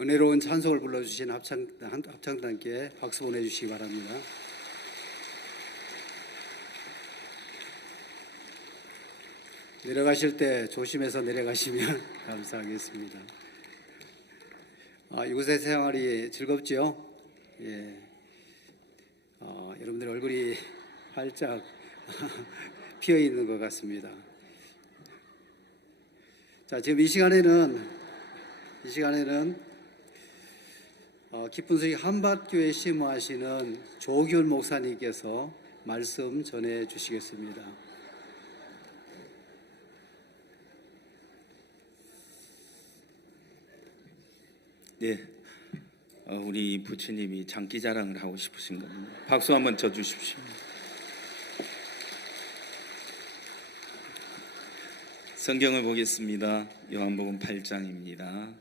은혜로운 찬송을 불러주신 합창단께 박수 보내주시기 바랍니다. 내려가실 때 조심해서 내려가시면 감사하겠습니다. 이곳의 생활이 즐겁지요? 예. 여러분들 얼굴이 활짝 피어 있는 것 같습니다. 자, 지금 이 시간에는 깊은 소식 한밭교회 심무하시는 조기훈 목사님께서 말씀 전해 주시겠습니다. 네, 우리 부처님이 장기 자랑을 하고 싶으신 겁니다. 박수 한번 쳐주십시오. 성경을 보겠습니다. 요한복음 8장입니다.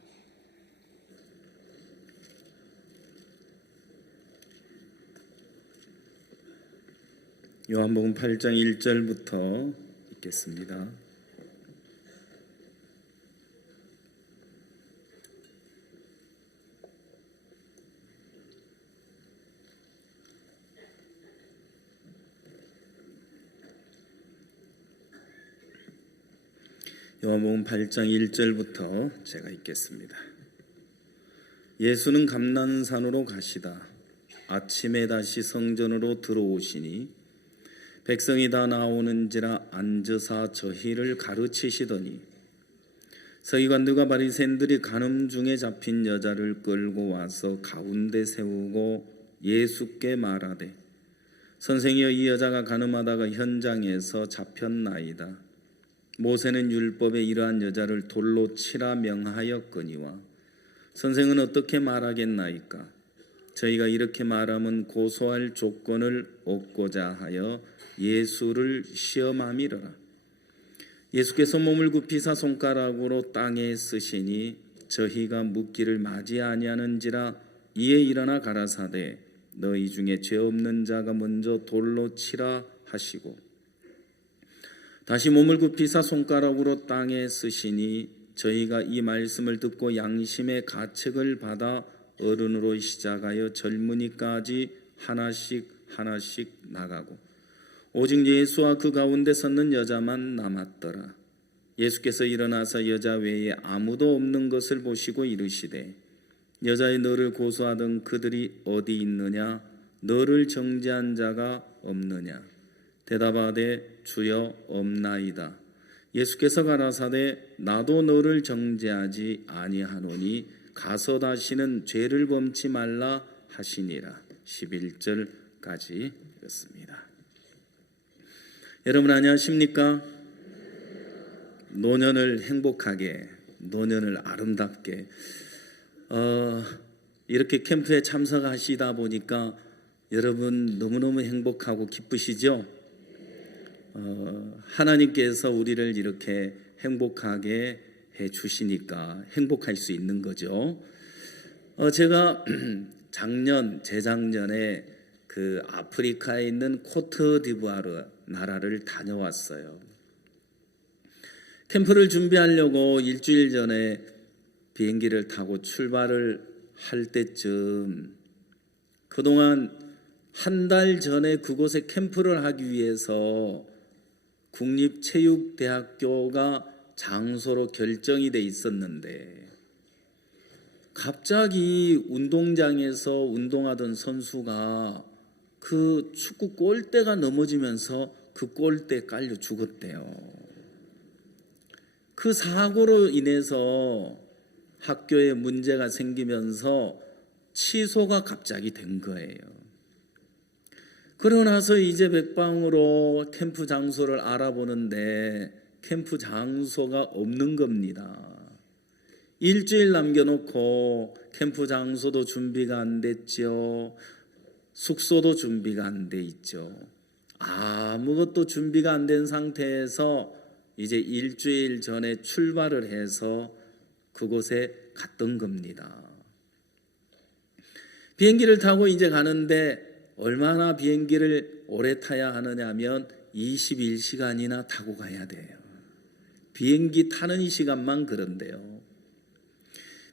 요한복음 8장 1절부터 읽겠습니다. 요한복음 8장 1절부터 제가 읽겠습니다. 예수는 감난산으로 가시다 아침에 다시 성전으로 들어오시니 백성이 다 나오는지라 앉으사 저희를 가르치시더니 서기관들과 바리새인들이 간음 중에 잡힌 여자를 끌고 와서 가운데 세우고 예수께 말하되 선생이여 이 여자가 간음하다가 현장에서 잡혔나이다. 모세는 율법에 이러한 여자를 돌로 치라 명하였거니와 선생은 어떻게 말하겠나이까? 저희가 이렇게 말하면 고소할 조건을 얻고자 하여 예수를 시험함이로라. 예수께서 몸을 굽히사 손가락으로 땅에 쓰시니 저희가 묻기를 맞이 아니하는지라. 이에 일어나 가라사대 너희 중에 죄 없는 자가 먼저 돌로 치라 하시고, 다시 몸을 굽히사 손가락으로 땅에 쓰시니 저희가 이 말씀을 듣고 양심의 가책을 받아 어른으로 시작하여 젊은이까지 하나씩 나가고 오직 예수와 그 가운데 섰는 여자만 남았더라. 예수께서 일어나서 여자 외에 아무도 없는 것을 보시고 이르시되 여자의 너를 고소하던 그들이 어디 있느냐? 너를 정죄한 자가 없느냐? 대답하되 주여 없나이다. 예수께서 가라사대 나도 너를 정죄하지 아니하노니 가서 다시는 죄를 범치 말라 하시니라. 11절까지 읽었습니다. 여러분 안녕하십니까? 노년을 행복하게, 노년을 아름답게 이렇게 캠프에 참석하시다 보니까 여러분 너무너무 행복하고 기쁘시죠? 하나님께서 우리를 이렇게 행복하게 해 주시니까 행복할 수 있는 거죠. 제가 재작년에 그 아프리카에 있는 코트디부아르 나라를 다녀왔어요. 캠프를 준비하려고 일주일 전에 비행기를 타고 출발을 할 때쯤, 그동안 한 달 전에 그곳에 캠프를 하기 위해서 국립체육대학교가 장소로 결정이 돼 있었는데 갑자기 운동장에서 운동하던 선수가 그 축구 골대가 넘어지면서 그 골대에 깔려 죽었대요. 그 사고로 인해서 학교에 문제가 생기면서 취소가 갑자기 된 거예요. 그러고 나서 이제 백방으로 캠프 장소를 알아보는데 캠프 장소가 없는 겁니다. 일주일 남겨놓고 캠프 장소도 준비가 안 됐죠. 숙소도 준비가 안 돼 있죠. 아무것도 준비가 안 된 상태에서 이제 일주일 전에 출발을 해서 그곳에 갔던 겁니다. 비행기를 타고 이제 가는데 얼마나 비행기를 오래 타야 하느냐면 21시간이나 타고 가야 돼요. 비행기 타는 이 시간만 그런데요.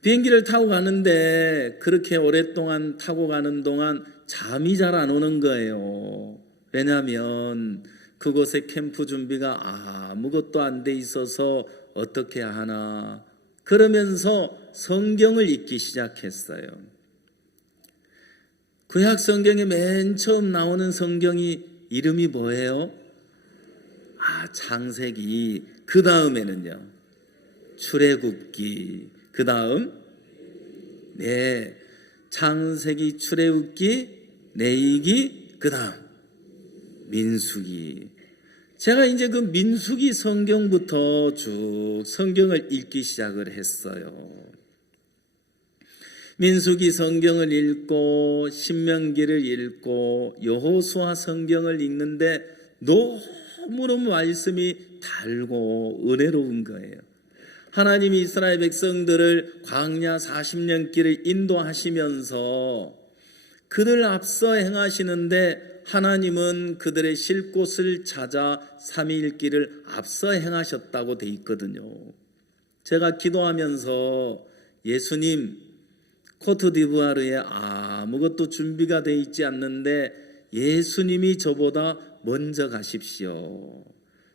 비행기를 타고 가는데 그렇게 오랫동안 타고 가는 동안 잠이 잘 안 오는 거예요. 왜냐하면 그곳에 캠프 준비가 아무것도 안 돼 있어서 어떻게 하나, 그러면서 성경을 읽기 시작했어요. 구약 성경에 맨 처음 나오는 성경이 이름이 뭐예요? 창세기. 그 다음에는요 출애굽기. 그 다음 창세기, 출애굽기, 레위기, 그 다음 민수기. 제가 이제 그 민수기 성경부터 쭉 성경을 읽기 시작을 했어요. 민수기 성경을 읽고 신명기를 읽고 여호수아 성경을 읽는데 너무너무 말씀이 달고 은혜로운 거예요. 하나님이 이스라엘 백성들을 광야 40년 길을 인도하시면서 그들 앞서 행하시는데 하나님은 그들의 쉴 곳을 찾아 3일 길을 앞서 행하셨다고 돼 있거든요. 제가 기도하면서 예수님, 코트디부아르에 아무것도 준비가 돼 있지 않는데 예수님이 저보다 먼저 가십시오.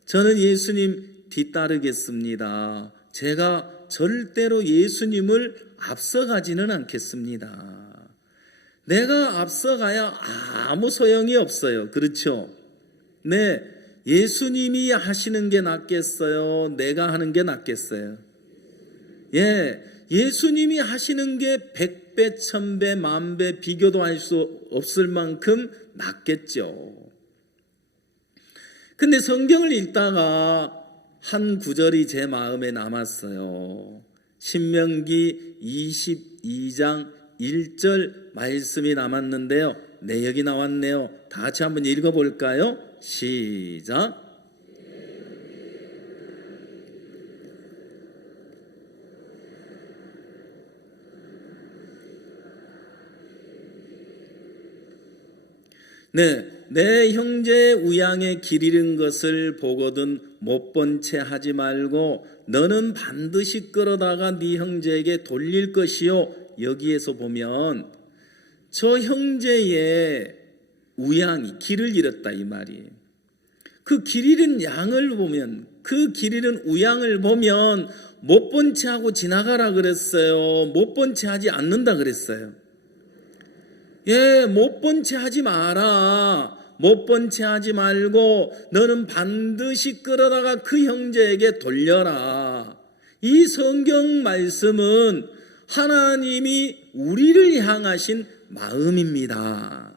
저는 예수님 뒤따르겠습니다. 제가 절대로 예수님을 앞서가지는 않겠습니다. 내가 앞서가야 아무 소용이 없어요. 그렇죠? 네, 예수님이 하시는 게 낫겠어요? 내가 하는 게 낫겠어요? 예수님이 하시는 게 100배, 1000배, 10,000배 비교도 할 수 없을 만큼 낫겠죠. 근데 성경을 읽다가 한 구절이 제 마음에 남았어요. 신명기 22장 1절 말씀이 남았는데요. 네, 여기 나왔네요. 다 같이 한번 읽어볼까요? 시작. 네, 내 형제의 우양에 길 잃은 것을 보거든 못 본 채 하지 말고 너는 반드시 끌어다가 네 형제에게 돌릴 것이요. 여기에서 보면 저 형제의 우양이 길을 잃었다 이 말이에요. 그 길 잃은 양을 보면, 그 길 잃은 우양을 보면 못 본 채 하고 지나가라 그랬어요. 못 본 채 하지 않는다 그랬어요. 예, 못 본 채 하지 마라. 못 본 채 하지 말고 너는 반드시 끌어다가 그 형제에게 돌려라. 이 성경 말씀은 하나님이 우리를 향하신 마음입니다.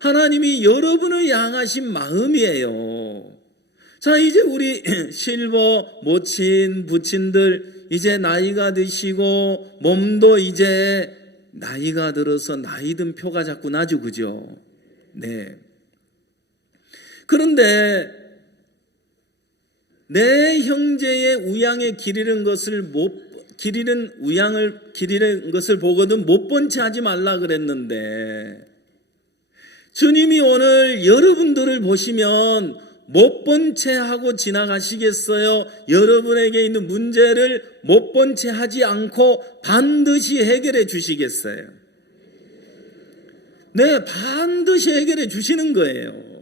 하나님이 여러분을 향하신 마음이에요. 자, 이제 우리 실버, 모친, 부친들 이제 나이가 드시고 몸도 이제 나이가 들어서 나이 든 표가 자꾸 나죠, 그죠? 네. 그런데 내 형제의 우양에 길 잃은 것을 길 잃은 것을 보거든 못 본 채 하지 말라 그랬는데 주님이 오늘 여러분들을 보시면 못 본 채 하고 지나가시겠어요? 여러분에게 있는 문제를 못 본 채 하지 않고 반드시 해결해 주시겠어요? 네, 반드시 해결해 주시는 거예요.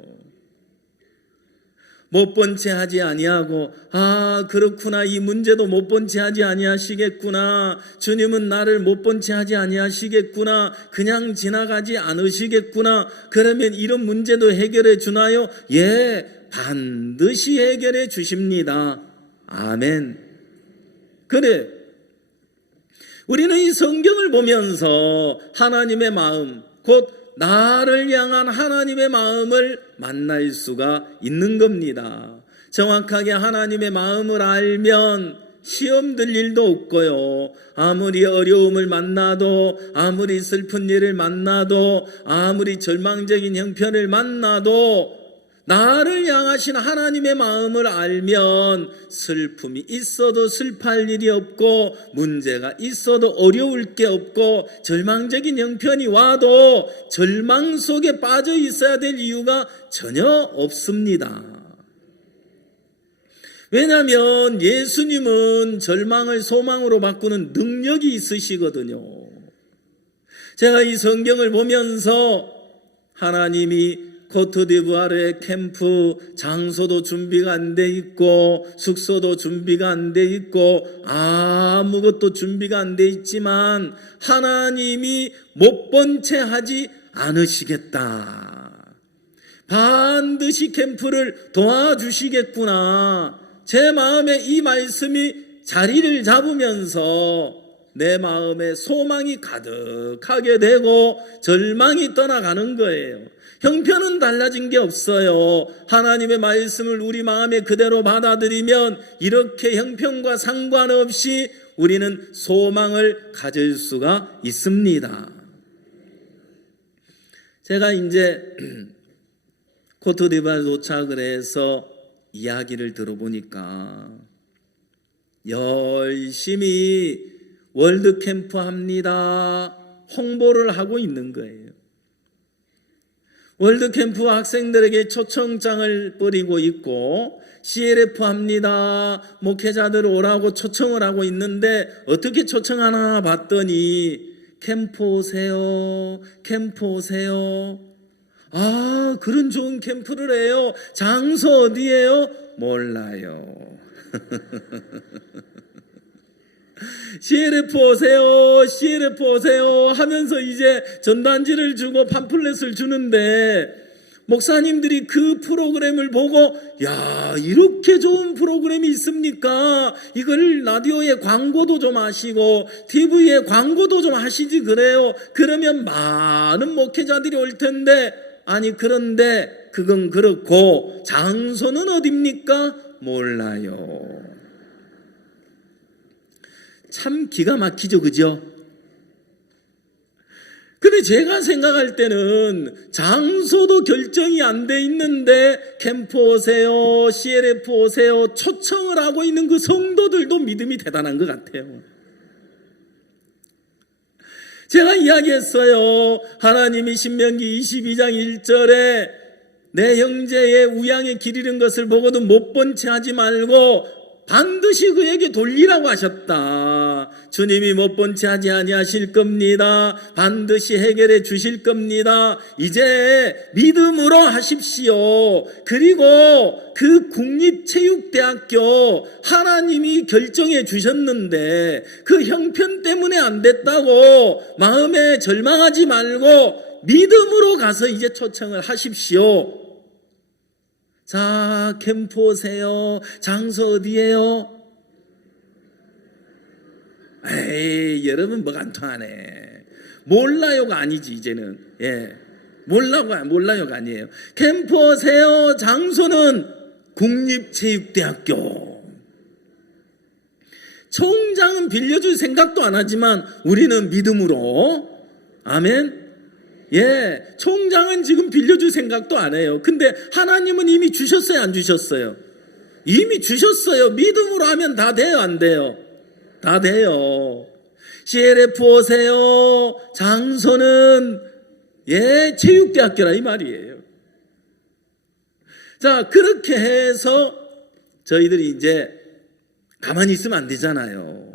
못 본 채 하지 아니하고, 아, 그렇구나, 이 문제도 못 본 채 하지 아니하시겠구나, 주님은 나를 못 본 채 하지 아니하시겠구나, 그냥 지나가지 않으시겠구나, 그러면 이런 문제도 해결해 주나요? 예, 반드시 해결해 주십니다. 아멘. 그래, 우리는 이 성경을 보면서 하나님의 마음, 곧 나를 향한 하나님의 마음을 만날 수가 있는 겁니다. 정확하게 하나님의 마음을 알면 시험 들 일도 없고요. 아무리 어려움을 만나도, 아무리 슬픈 일을 만나도, 아무리 절망적인 형편을 만나도 나를 향하신 하나님의 마음을 알면 슬픔이 있어도 슬퍼할 일이 없고, 문제가 있어도 어려울 게 없고, 절망적인 형편이 와도 절망 속에 빠져 있어야 될 이유가 전혀 없습니다. 왜냐하면 예수님은 절망을 소망으로 바꾸는 능력이 있으시거든요. 제가 이 성경을 보면서 하나님이 코트디부아르의 캠프 장소도 준비가 안 돼 있고, 숙소도 준비가 안 돼 있고, 아무것도 준비가 안 돼 있지만 하나님이 못 본 채 하지 않으시겠다, 반드시 캠프를 도와주시겠구나, 제 마음에 이 말씀이 자리를 잡으면서 내 마음에 소망이 가득하게 되고 절망이 떠나가는 거예요. 형편은 달라진 게 없어요. 하나님의 말씀을 우리 마음에 그대로 받아들이면 이렇게 형편과 상관없이 우리는 소망을 가질 수가 있습니다. 제가 이제 코트디부아르 도착을 해서 이야기를 들어보니까 열심히 월드캠프 합니다 홍보를 하고 있는 거예요. 월드캠프 학생들에게 초청장을 뿌리고 있고, CLF 합니다, 목회자들 오라고 초청을 하고 있는데 어떻게 초청하나 봤더니 캠프 오세요, 캠프 오세요. 아, 그런 좋은 캠프를 해요. 장소 어디예요? 몰라요. CLF 오세요, CLF 오세요 하면서 이제 전단지를 주고 팜플렛을 주는데, 목사님들이 그 프로그램을 보고, 야, 이렇게 좋은 프로그램이 있습니까? 이걸 라디오에 광고도 좀 하시고 TV에 광고도 좀 하시지 그래요. 그러면 많은 목회자들이 올 텐데, 아니 그런데 그건 그렇고 장소는 어딥니까? 몰라요. 참 기가 막히죠, 그죠? 근데 제가 생각할 때는 장소도 결정이 안 돼 있는데 캠프 오세요, CLF 오세요 초청을 하고 있는 그 성도들도 믿음이 대단한 것 같아요. 제가 이야기했어요. 하나님이 신명기 22장 1절에 내 형제의 우양에 길 잃은 것을 보고도 못 본 채 하지 말고 반드시 그에게 돌리라고 하셨다. 주님이 못 본 채 하지 아니하실 겁니다. 반드시 해결해 주실 겁니다. 이제 믿음으로 하십시오. 그리고 그 국립체육대학교 하나님이 결정해 주셨는데 그 형편 때문에 안 됐다고 마음에 절망하지 말고 믿음으로 가서 이제 초청을 하십시오. 자, 캠프 오세요. 장소 어디예요? 에이, 여러분 뭐가 안 통하네. 몰라요가 아니지 이제는. 예, 몰라요가 아니에요. 캠프 오세요. 장소는 국립체육대학교. 총장은 빌려줄 생각도 안 하지만 우리는 믿음으로. 아멘. 예, 총장은 지금 빌려줄 생각도 안 해요. 근데 하나님은 이미 주셨어요, 안 주셨어요? 이미 주셨어요. 믿음으로 하면 다 돼요, 안 돼요? 다 돼요. CLF 오세요. 장소는 체육대학교라 이 말이에요. 자, 그렇게 해서 저희들이 이제 가만히 있으면 안 되잖아요.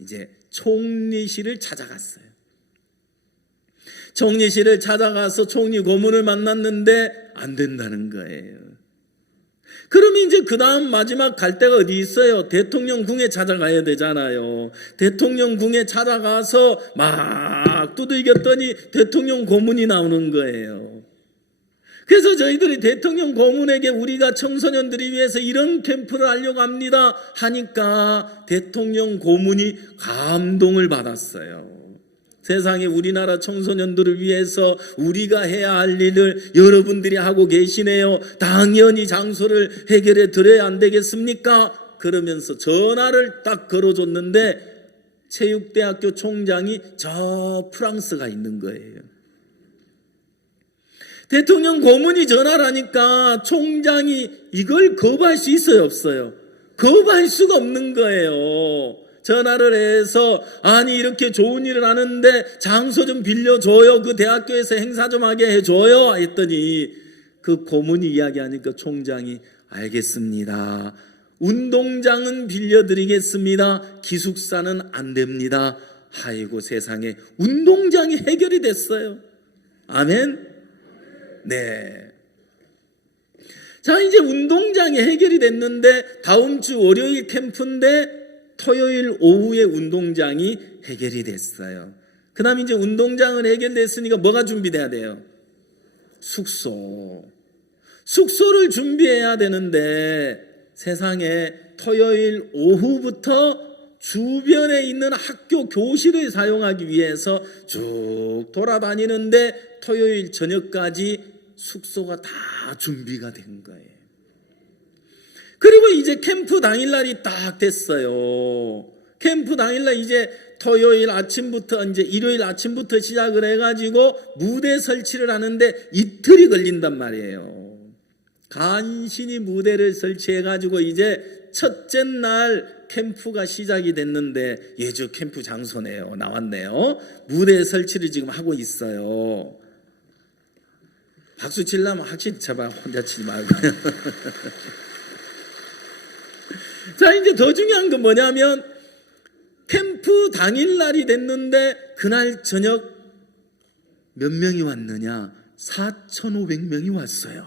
이제 총리실을 찾아갔어요. 총리실을 찾아가서 총리 고문을 만났는데 안 된다는 거예요. 그러면 이제 그 다음 마지막 갈 데가 어디 있어요? 대통령궁에 찾아가야 되잖아요. 대통령궁에 찾아가서 막 두들겼더니 대통령 고문이 나오는 거예요. 그래서 저희들이 대통령 고문에게 우리가 청소년들이 위해서 이런 캠프를 하려고 합니다 하니까 대통령 고문이 감동을 받았어요. 세상에 우리나라 청소년들을 위해서 우리가 해야 할 일을 여러분들이 하고 계시네요. 당연히 장소를 해결해 드려야 안 되겠습니까? 그러면서 전화를 딱 걸어줬는데 체육대학교 총장이 저 프랑스가 있는 거예요. 대통령 고문이 전화를 하니까 총장이 이걸 거부할 수 있어요, 없어요? 거부할 수가 없는 거예요. 전화를 해서 아니 이렇게 좋은 일을 하는데 장소 좀 빌려줘요. 그 대학교에서 행사 좀 하게 해줘요 했더니 그 고문이 이야기하니까 총장이 알겠습니다. 운동장은 빌려드리겠습니다. 기숙사는 안 됩니다. 아이고 세상에 운동장이 해결이 됐어요. 아멘. 네. 자, 이제 운동장이 해결이 됐는데 다음 주 월요일 캠프인데 토요일 오후에 운동장이 해결이 됐어요. 그 다음에 이제 운동장은 해결됐으니까 뭐가 준비돼야 돼요? 숙소를 준비해야 되는데 세상에 토요일 오후부터 주변에 있는 학교 교실을 사용하기 위해서 쭉 돌아다니는데 토요일 저녁까지 숙소가 다 준비가 된 거예요. 그리고 이제 캠프 당일날이 딱 됐어요. 캠프 당일날 이제 토요일 아침부터 이제 일요일 아침부터 시작을 해가지고 무대 설치를 하는데 이틀이 걸린단 말이에요. 간신히 무대를 설치해가지고 이제 첫째 날 캠프가 시작이 됐는데 예주 캠프 장소네요. 나왔네요. 무대 설치를 지금 하고 있어요. 박수 치려면 확실히 쳐봐. 혼자 치지 말고. 자, 이제 더 중요한 건 뭐냐면 캠프 당일날이 됐는데 그날 저녁 몇 명이 왔느냐? 4,500명이 왔어요.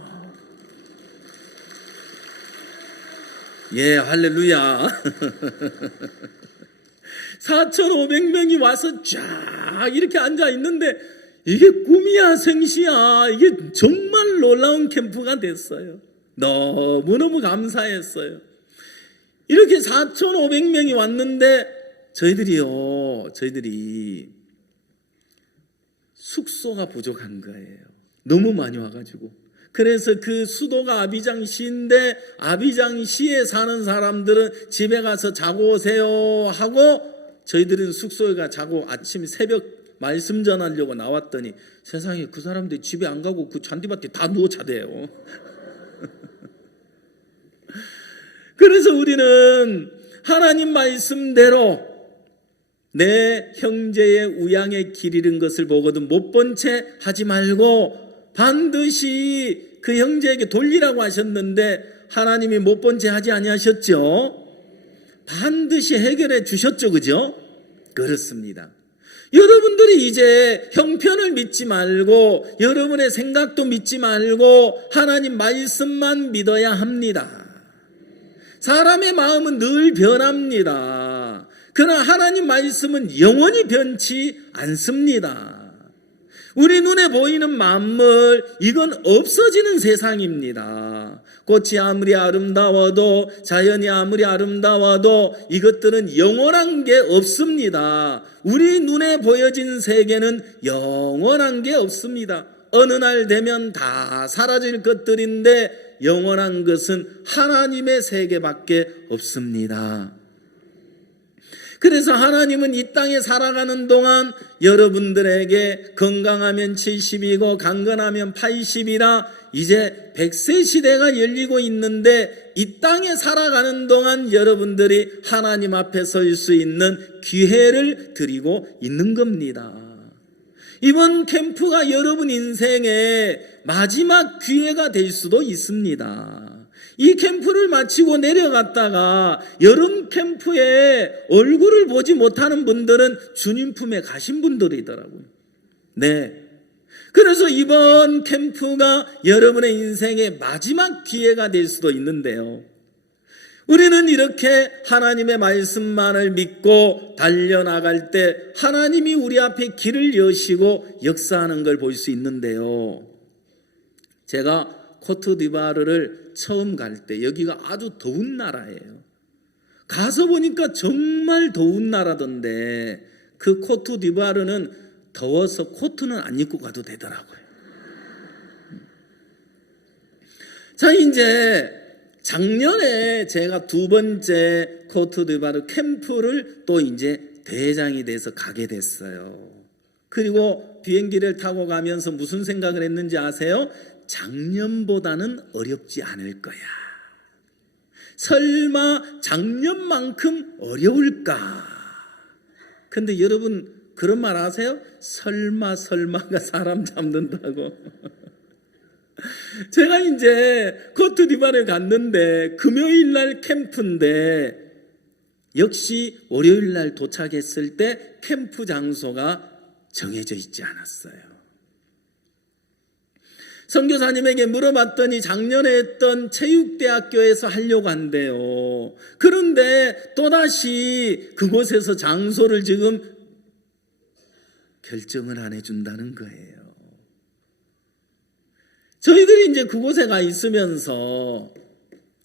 예, 할렐루야. 4,500명이 와서 쫙 이렇게 앉아 있는데 이게 꿈이야 생시야. 이게 정말 놀라운 캠프가 됐어요. 너무너무 감사했어요. 이렇게 4,500명이 왔는데 저희들이 숙소가 부족한 거예요. 너무 많이 와가지고. 그래서 그 수도가 아비장시인데 아비장시에 사는 사람들은 집에 가서 자고 오세요 하고 저희들은 숙소에 가 자고 아침 새벽 말씀 전하려고 나왔더니 세상에 그 사람들이 집에 안 가고 그 잔디밭에 다 누워 자대요. 그래서 우리는 하나님 말씀대로 내 형제의 우양에 길 잃은 것을 보거든 못 본 채 하지 말고 반드시 그 형제에게 돌리라고 하셨는데 하나님이 못 본 채 하지 아니하셨죠? 반드시 해결해 주셨죠, 그죠? 그렇습니다. 여러분들이 이제 형편을 믿지 말고 여러분의 생각도 믿지 말고 하나님 말씀만 믿어야 합니다. 사람의 마음은 늘 변합니다. 그러나 하나님 말씀은 영원히 변치 않습니다. 우리 눈에 보이는 만물, 이건 없어지는 세상입니다. 꽃이 아무리 아름다워도, 자연이 아무리 아름다워도 이것들은 영원한 게 없습니다. 우리 눈에 보여진 세계는 영원한 게 없습니다. 어느 날 되면 다 사라질 것들인데 영원한 것은 하나님의 세계밖에 없습니다. 그래서 하나님은 이 땅에 살아가는 동안 여러분들에게 건강하면 70이고 강건하면 80이라 이제 100세 시대가 열리고 있는데 이 땅에 살아가는 동안 여러분들이 하나님 앞에 설 수 있는 기회를 드리고 있는 겁니다. 이번 캠프가 여러분 인생의 마지막 기회가 될 수도 있습니다. 이 캠프를 마치고 내려갔다가 여름 캠프에 얼굴을 보지 못하는 분들은 주님 품에 가신 분들이더라고요. 네. 그래서 이번 캠프가 여러분의 인생의 마지막 기회가 될 수도 있는데요. 우리는 이렇게 하나님의 말씀만을 믿고 달려나갈 때 하나님이 우리 앞에 길을 여시고 역사하는 걸 볼 수 있는데요. 제가 코트디부아르를 처음 갈 때 여기가 아주 더운 나라예요. 가서 보니까 정말 더운 나라던데 그 코트디부아르는 더워서 코트는 안 입고 가도 되더라고요. 자, 이제 작년에 제가 두 번째 코트디부아르 캠프를 또 이제 대장이 돼서 가게 됐어요. 그리고 비행기를 타고 가면서 무슨 생각을 했는지 아세요? 작년보다는 어렵지 않을 거야. 설마 작년만큼 어려울까? 근데 여러분 그런 말 아세요? 설마가 사람 잡는다고. 제가 이제 코트디부아르에 갔는데 금요일 날 캠프인데 역시 월요일 날 도착했을 때 캠프 장소가 정해져 있지 않았어요. 선교사님에게 물어봤더니 작년에 했던 체육대학교에서 하려고 한대요. 그런데 또다시 그곳에서 장소를 지금 결정을 안 해준다는 거예요. 저희들이 이제 그곳에 가 있으면서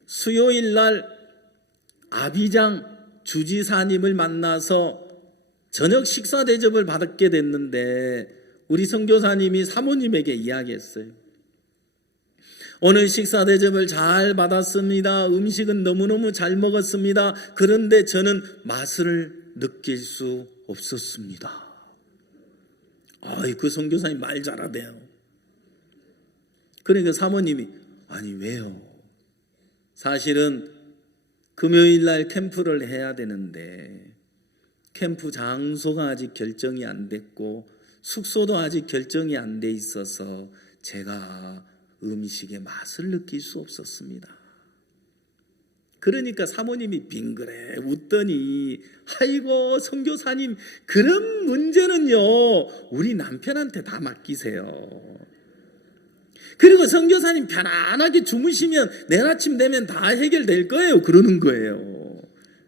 수요일 날 아비장 주지사님을 만나서 저녁 식사 대접을 받게 됐는데 우리 선교사님이 사모님에게 이야기했어요. 오늘 식사 대접을 잘 받았습니다. 음식은 너무너무 잘 먹었습니다. 그런데 저는 맛을 느낄 수 없었습니다. 그 선교사님 말 잘하대요. 그러니까 사모님이 아니 왜요? 사실은 금요일 날 캠프를 해야 되는데 캠프 장소가 아직 결정이 안 됐고 숙소도 아직 결정이 안 돼 있어서 제가 음식의 맛을 느낄 수 없었습니다. 그러니까 사모님이 빙그레 웃더니 아이고 선교사님 그런 문제는요 우리 남편한테 다 맡기세요. 그리고 선교사님 편안하게 주무시면 내일 아침 되면 다 해결될 거예요. 그러는 거예요.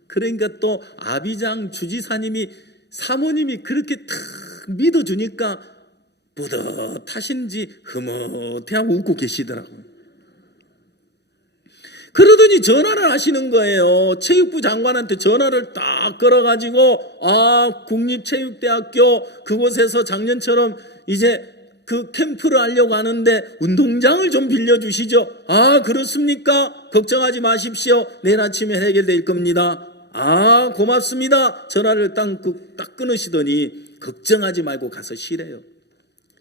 그러니까 또 아비장 주지사님이 사모님이 그렇게 탁 믿어주니까 뿌듯하신지 흐뭇해하고 웃고 계시더라고요. 그러더니 전화를 하시는 거예요. 체육부 장관한테 전화를 딱 걸어가지고 국립체육대학교 그곳에서 작년처럼 이제 그 캠프를 하려고 하는데 운동장을 좀 빌려주시죠. 그렇습니까? 걱정하지 마십시오. 내일 아침에 해결될 겁니다. 고맙습니다. 전화를 딱 끊으시더니 걱정하지 말고 가서 쉬래요.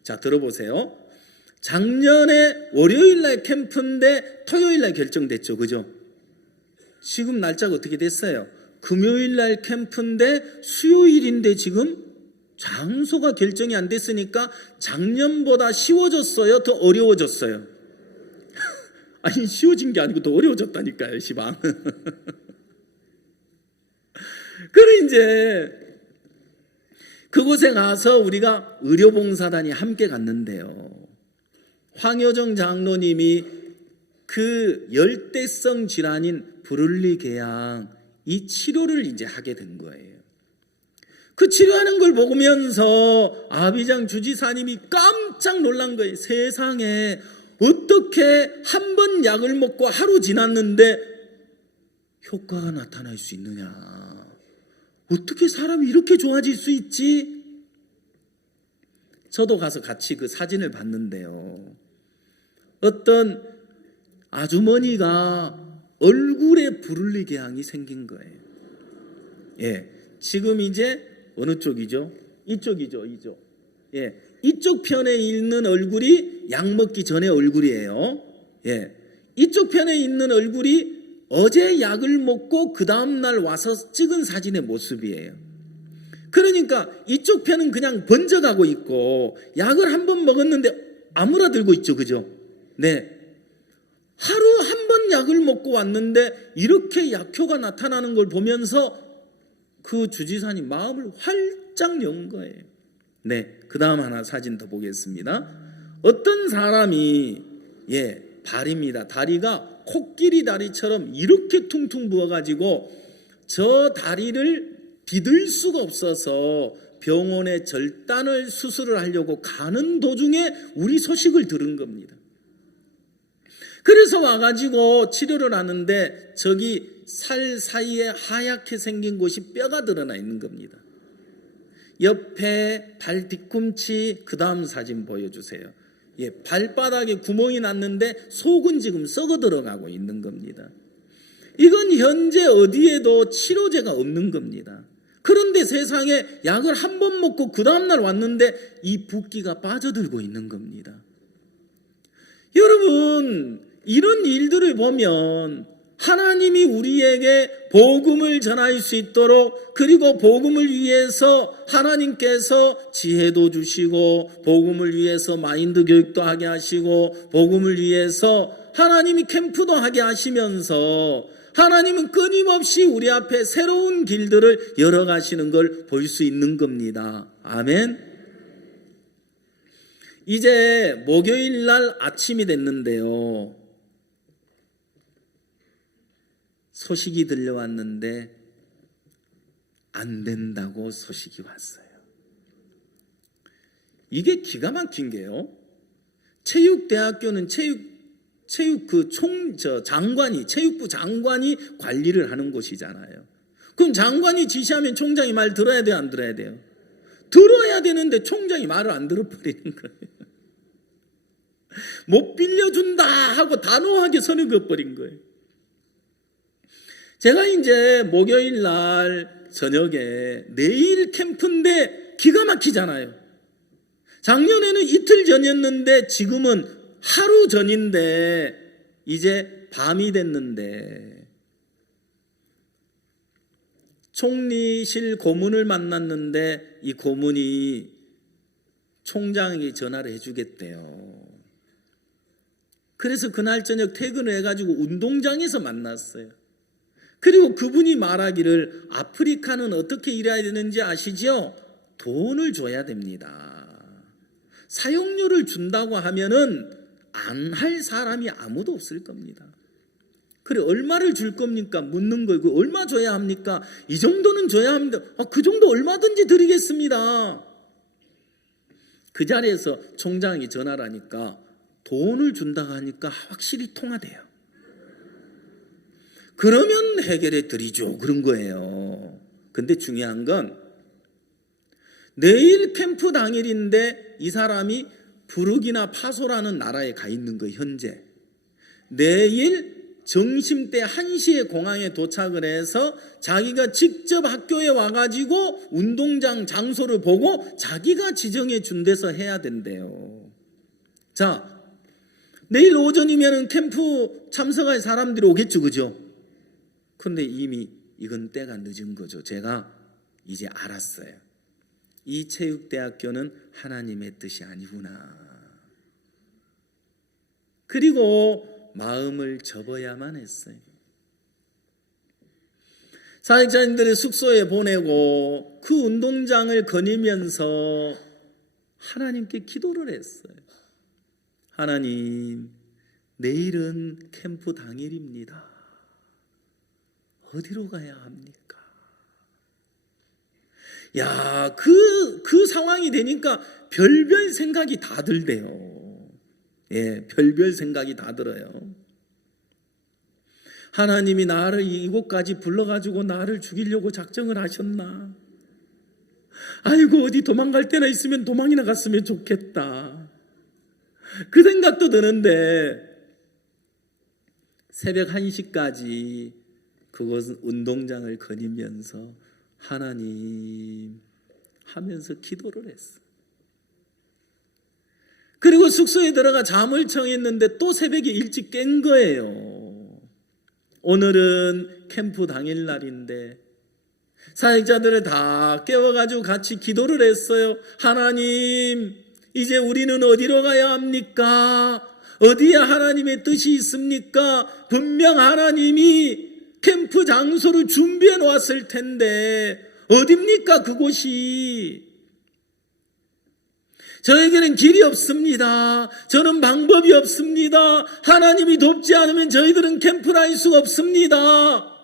자, 들어보세요. 작년에 월요일날 캠프인데 토요일날 결정됐죠. 그죠? 지금 날짜가 어떻게 됐어요? 금요일날 캠프인데 수요일인데 지금 장소가 결정이 안 됐으니까 작년보다 쉬워졌어요? 더 어려워졌어요? 아니, 쉬워진 게 아니고 더 어려워졌다니까요, 시방. 그래, 이제 그곳에 가서 우리가 의료봉사단이 함께 갔는데요. 황효정 장로님이 그 열대성 질환인 브룰리 궤양 이 치료를 이제 하게 된 거예요. 그 치료하는 걸 보면서 아비장 주지사님이 깜짝 놀란 거예요. 세상에 어떻게 한 번 약을 먹고 하루 지났는데 효과가 나타날 수 있느냐. 어떻게 사람이 이렇게 좋아질 수 있지? 저도 가서 같이 그 사진을 봤는데요. 어떤 아주머니가 얼굴에 브룰리 궤양이 생긴 거예요. 예, 지금 이제 어느 쪽이죠? 이쪽이죠, 이쪽. 예, 이쪽 편에 있는 얼굴이 약 먹기 전에 얼굴이에요. 예, 이쪽 편에 있는 얼굴이 어제 약을 먹고 그 다음날 와서 찍은 사진의 모습이에요. 그러니까 이쪽 편은 그냥 번져가고 있고 약을 한 번 먹었는데 아무라들고 있죠. 그죠? 네. 하루 한 번 약을 먹고 왔는데 이렇게 약효가 나타나는 걸 보면서 그 주지사님 마음을 활짝 연 거예요. 네. 그 다음 하나 사진 더 보겠습니다. 어떤 사람이 발입니다. 다리가 코끼리 다리처럼 이렇게 퉁퉁 부어가지고 저 다리를 디딜 수가 없어서 병원에 절단을 수술을 하려고 가는 도중에 우리 소식을 들은 겁니다. 그래서 와가지고 치료를 하는데 저기 살 사이에 하얗게 생긴 곳이 뼈가 드러나 있는 겁니다. 옆에 발 뒤꿈치, 그 다음 사진 보여주세요. 발바닥에 구멍이 났는데 속은 지금 썩어 들어가고 있는 겁니다. 이건 현재 어디에도 치료제가 없는 겁니다. 그런데 세상에 약을 한 번 먹고 그 다음날 왔는데 이 붓기가 빠져들고 있는 겁니다. 여러분, 이런 일들을 보면 하나님이 우리에게 복음을 전할 수 있도록, 그리고 복음을 위해서 하나님께서 지혜도 주시고 복음을 위해서 마인드 교육도 하게 하시고 복음을 위해서 하나님이 캠프도 하게 하시면서 하나님은 끊임없이 우리 앞에 새로운 길들을 열어가시는 걸 볼 수 있는 겁니다. 아멘. 이제 목요일 날 아침이 됐는데요. 소식이 들려왔는데 안 된다고 소식이 왔어요. 이게 기가 막힌 게요. 체육대학교는 체육부 장관이 관리를 하는 곳이잖아요. 그럼 장관이 지시하면 총장이 말 들어야 돼요, 안 들어야 돼요? 들어야 되는데 총장이 말을 안 들어버리는 거예요. 못 빌려준다 하고 단호하게 선을 그어버린 거예요. 제가 이제 목요일 날 저녁에 내일 캠프인데 기가 막히잖아요. 작년에는 이틀 전이었는데 지금은 하루 전인데 이제 밤이 됐는데 총리실 고문을 만났는데 이 고문이 총장에게 전화를 해주겠대요. 그래서 그날 저녁 퇴근을 해가지고 운동장에서 만났어요. 그리고 그분이 말하기를 아프리카는 어떻게 일해야 되는지 아시죠? 돈을 줘야 됩니다. 사용료를 준다고 하면은 안 할 사람이 아무도 없을 겁니다. 그래, 얼마를 줄 겁니까? 묻는 거예요. 얼마 줘야 합니까? 이 정도는 줘야 합니다. 그 정도 얼마든지 드리겠습니다. 그 자리에서 총장이 전화를 하니까 돈을 준다고 하니까 확실히 통하대요. 그러면 해결해 드리죠. 그런 거예요. 근데 중요한 건 내일 캠프 당일인데 이 사람이 부르기나 파소라는 나라에 가 있는 거예요. 현재. 내일 점심때 1시에 공항에 도착을 해서 자기가 직접 학교에 와가지고 운동장 장소를 보고 자기가 지정해 준 데서 해야 된대요. 자, 내일 오전이면 캠프 참석할 사람들이 오겠죠, 그죠? 근데 이미 이건 때가 늦은 거죠. 제가 이제 알았어요. 이 체육대학교는 하나님의 뜻이 아니구나. 그리고 마음을 접어야만 했어요. 사역자님들을 숙소에 보내고 그 운동장을 거니면서 하나님께 기도를 했어요. 하나님, 내일은 캠프 당일입니다. 어디로 가야 합니까? 야, 그 상황이 되니까 별별 생각이 다 들대요. 예, 별별 생각이 다 들어요. 하나님이 나를 이곳까지 불러가지고 나를 죽이려고 작정을 하셨나? 아이고, 어디 도망갈 데나 있으면 도망이나 갔으면 좋겠다. 그 생각도 드는데 새벽 1시까지 그곳은 운동장을 거니면서 하나님 하면서 기도를 했어. 그리고 숙소에 들어가 잠을 청했는데 또 새벽에 일찍 깬 거예요. 오늘은 캠프 당일날인데 사역자들을 다 깨워가지고 같이 기도를 했어요. 하나님, 이제 우리는 어디로 가야 합니까? 어디에 하나님의 뜻이 있습니까? 분명 하나님이 캠프 장소를 준비해 놓았을 텐데 어딥니까 그곳이? 저에게는 길이 없습니다. 저는 방법이 없습니다. 하나님이 돕지 않으면 저희들은 캠프를 할 수가 없습니다.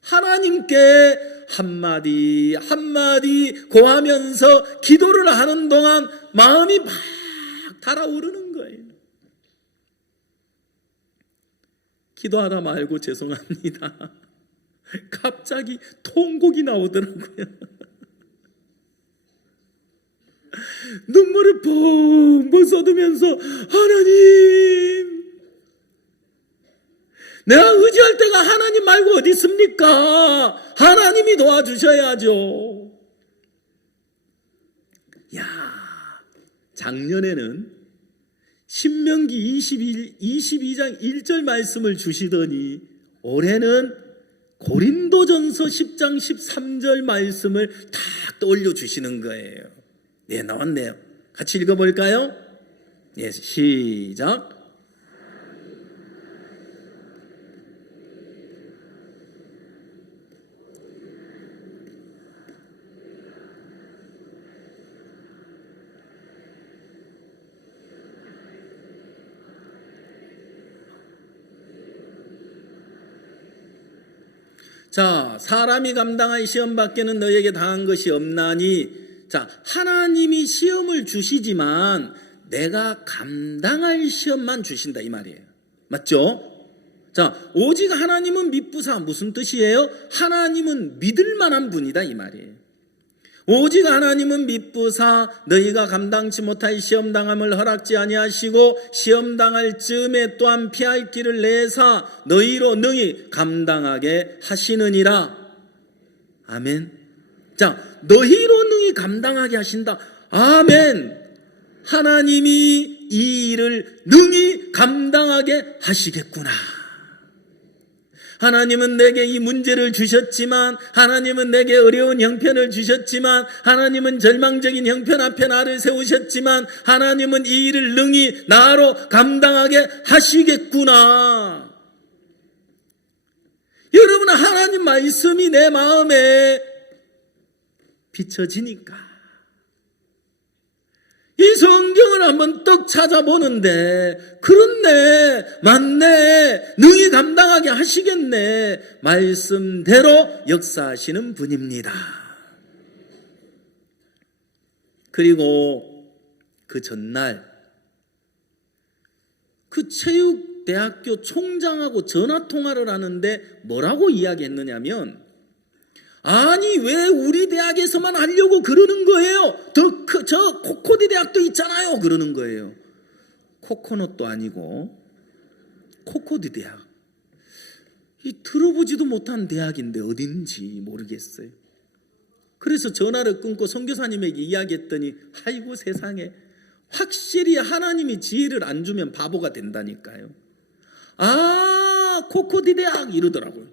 하나님께 한마디 한마디 고하면서 기도를 하는 동안 마음이 막 달아오르는 거예요. 기도하다 말고 죄송합니다. 갑자기 통곡이 나오더라고요. 눈물을 펑펑 쏟으면서 하나님, 내가 의지할 때가 하나님 말고 어디 있습니까? 하나님이 도와주셔야죠. 야, 작년에는 신명기 22장 1절 말씀을 주시더니 올해는 고린도전서 10장 13절 말씀을 딱 떠올려 주시는 거예요. 예, 나왔네요. 같이 읽어볼까요? 예, 시작. 자, 사람이 감당할 시험 밖에는 너에게 당한 것이 없나니, 자, 하나님이 시험을 주시지만 내가 감당할 시험만 주신다 이 말이에요. 맞죠? 자, 오직 하나님은 믿부사, 무슨 뜻이에요? 하나님은 믿을 만한 분이다 이 말이에요. 오직 하나님은 믿부사 너희가 감당치 못할 시험당함을 허락지 아니하시고 시험당할 즈음에 또한 피할 길을 내사 너희로 능히 감당하게 하시느니라. 아멘. 자, 너희로 능히 감당하게 하신다. 아멘. 하나님이 이 일을 능히 감당하게 하시겠구나. 하나님은 내게 이 문제를 주셨지만, 하나님은 내게 어려운 형편을 주셨지만, 하나님은 절망적인 형편 앞에 나를 세우셨지만, 하나님은 이 일을 능히 나로 감당하게 하시겠구나. 여러분, 하나님 말씀이 내 마음에 비춰지니까 이 성경을 한번 떡 찾아보는데, 그렇네, 맞네, 능히 감당하게 하시겠네, 말씀대로 역사하시는 분입니다. 그리고 그 전날 그 체육대학교 총장하고 전화통화를 하는데 뭐라고 이야기했느냐면, 아니 왜 우리 대학에서만 하려고 그러는 거예요? 저 코코디 대학도 있잖아요 그러는 거예요. 코코넛도 아니고 코코디 대학. 이 들어보지도 못한 대학인데 어딘지 모르겠어요. 그래서 전화를 끊고 선교사님에게 이야기했더니 아이고 세상에, 확실히 하나님이 지혜를 안 주면 바보가 된다니까요. 아, 코코디 대학 이러더라고요.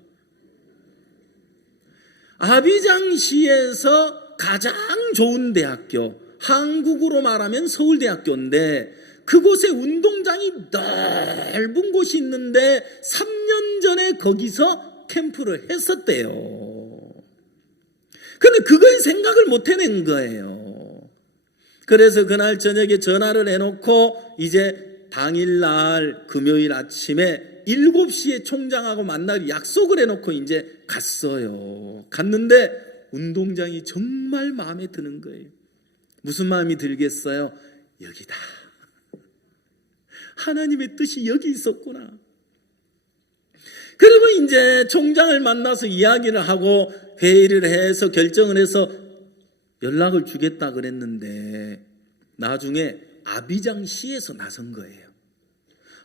아비장시에서 가장 좋은 대학교, 한국으로 말하면 서울대학교인데 그곳에 운동장이 넓은 곳이 있는데 3년 전에 거기서 캠프를 했었대요. 근데 그걸 생각을 못 해낸 거예요. 그래서 그날 저녁에 전화를 해놓고 이제 당일날 금요일 아침에 7시에 총장하고 만날 약속을 해놓고 이제 갔어요. 갔는데 운동장이 정말 마음에 드는 거예요. 무슨 마음이 들겠어요? 여기다. 하나님의 뜻이 여기 있었구나. 그리고 이제 총장을 만나서 이야기를 하고 회의를 해서 결정을 해서 연락을 주겠다 그랬는데 나중에 아비장시에서 나선 거예요.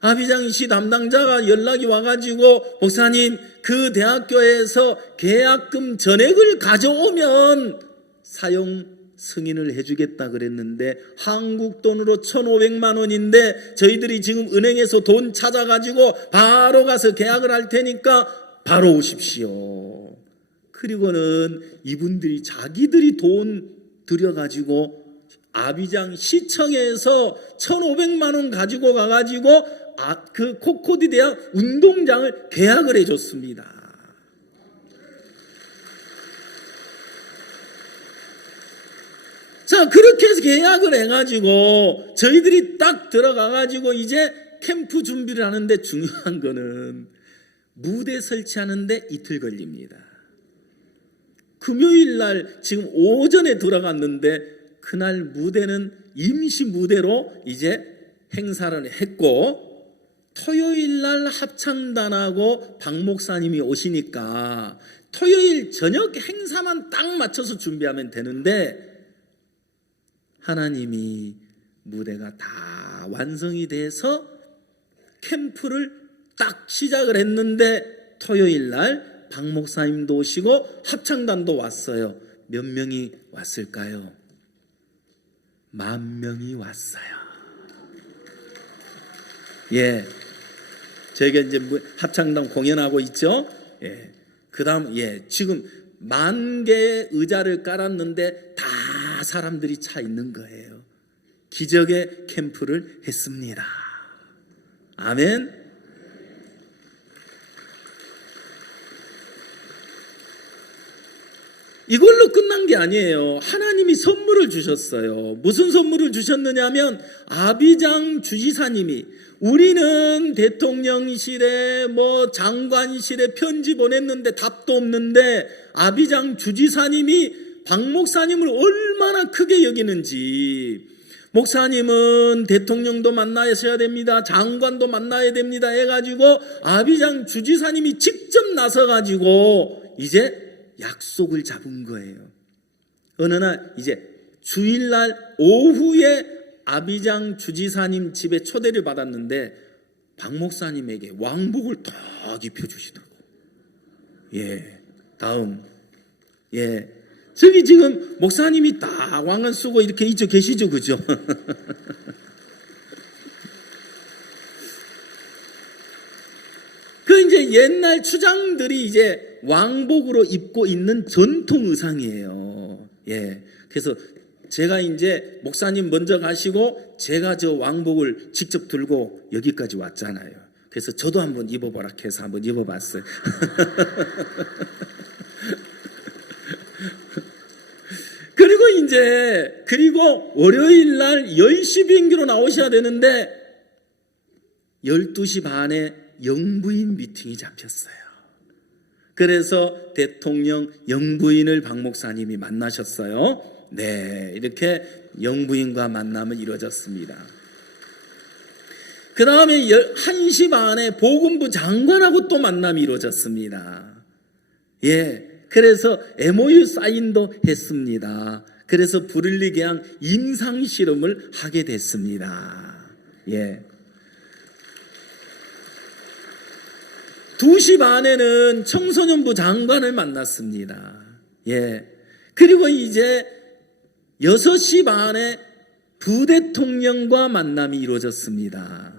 아비장시 담당자가 연락이 와가지고 목사님, 그 대학교에서 계약금 전액을 가져오면 사용 승인을 해주겠다 그랬는데 한국 돈으로 1,500만 원인데 저희들이 지금 은행에서 돈 찾아가지고 바로 가서 계약을 할 테니까 바로 오십시오. 그리고는 이분들이 자기들이 돈 들여가지고 아비장 시청에서 1,500만 원 가지고 가가지고 그 코코디 대학 운동장을 계약을 해줬습니다. 자, 그렇게 해서 계약을 해가지고 저희들이 딱 들어가가지고 이제 캠프 준비를 하는데 중요한 거는 무대 설치하는데 이틀 걸립니다. 금요일 날 지금 오전에 들어갔는데 그날 무대는 임시 무대로 이제 행사를 했고 토요일 날 합창단하고 박 목사님이 오시니까 토요일 저녁 행사만 딱 맞춰서 준비하면 되는데 하나님이 무대가 다 완성이 돼서 캠프를 딱 시작을 했는데 토요일 날 박 목사님도 오시고 합창단도 왔어요. 몇 명이 왔을까요? 10,000명이 왔어요. 예, 저희가 이제 합창단 공연하고 있죠. 예, 그다음 지금 10,000개의 의자를 깔았는데 다 사람들이 차 있는 거예요. 기적의 캠프를 했습니다. 아멘. 이걸로 끝난 게 아니에요. 하나님이 선물을 주셨어요. 무슨 선물을 주셨느냐면 아비장 주지사님이 우리는 대통령실에 장관실에 편지 보냈는데 답도 없는데 아비장 주지사님이 박 목사님을 얼마나 크게 여기는지, 목사님은 대통령도 만나셔야 됩니다, 장관도 만나야 됩니다 해가지고 아비장 주지사님이 직접 나서가지고 이제 약속을 잡은 거예요. 어느 날 이제 주일날 오후에 아비장 주지사님 집에 초대를 받았는데 박 목사님에게 왕복을 딱 입혀주시더라고. 예, 다음. 예, 저기 지금 목사님이 딱 왕관 쓰고 이렇게 이쪽 계시죠, 그죠? 그 이제 옛날 추장들이 이제 왕복으로 입고 있는 전통 의상이에요. 예, 그래서 제가 이제 목사님 먼저 가시고 제가 저 왕복을 직접 들고 여기까지 왔잖아요. 그래서 저도 한번 입어보라 해서 한번 입어봤어요. 그리고 월요일 날 10시 비행기로 나오셔야 되는데 12시 반에 영부인 미팅이 잡혔어요. 그래서 대통령 영부인을 박 목사님이 만나셨어요. 네, 이렇게 영부인과 만남은 이루어졌습니다. 그 다음에 1시 반에 보건부 장관하고 또 만남이 이루어졌습니다. 예, 그래서 MOU 사인도 했습니다. 그래서 브릴리 계양 임상 실험을 하게 됐습니다. 예. 2시 반에는 청소년부 장관을 만났습니다. 예. 그리고 이제 6시 반에 부대통령과 만남이 이루어졌습니다.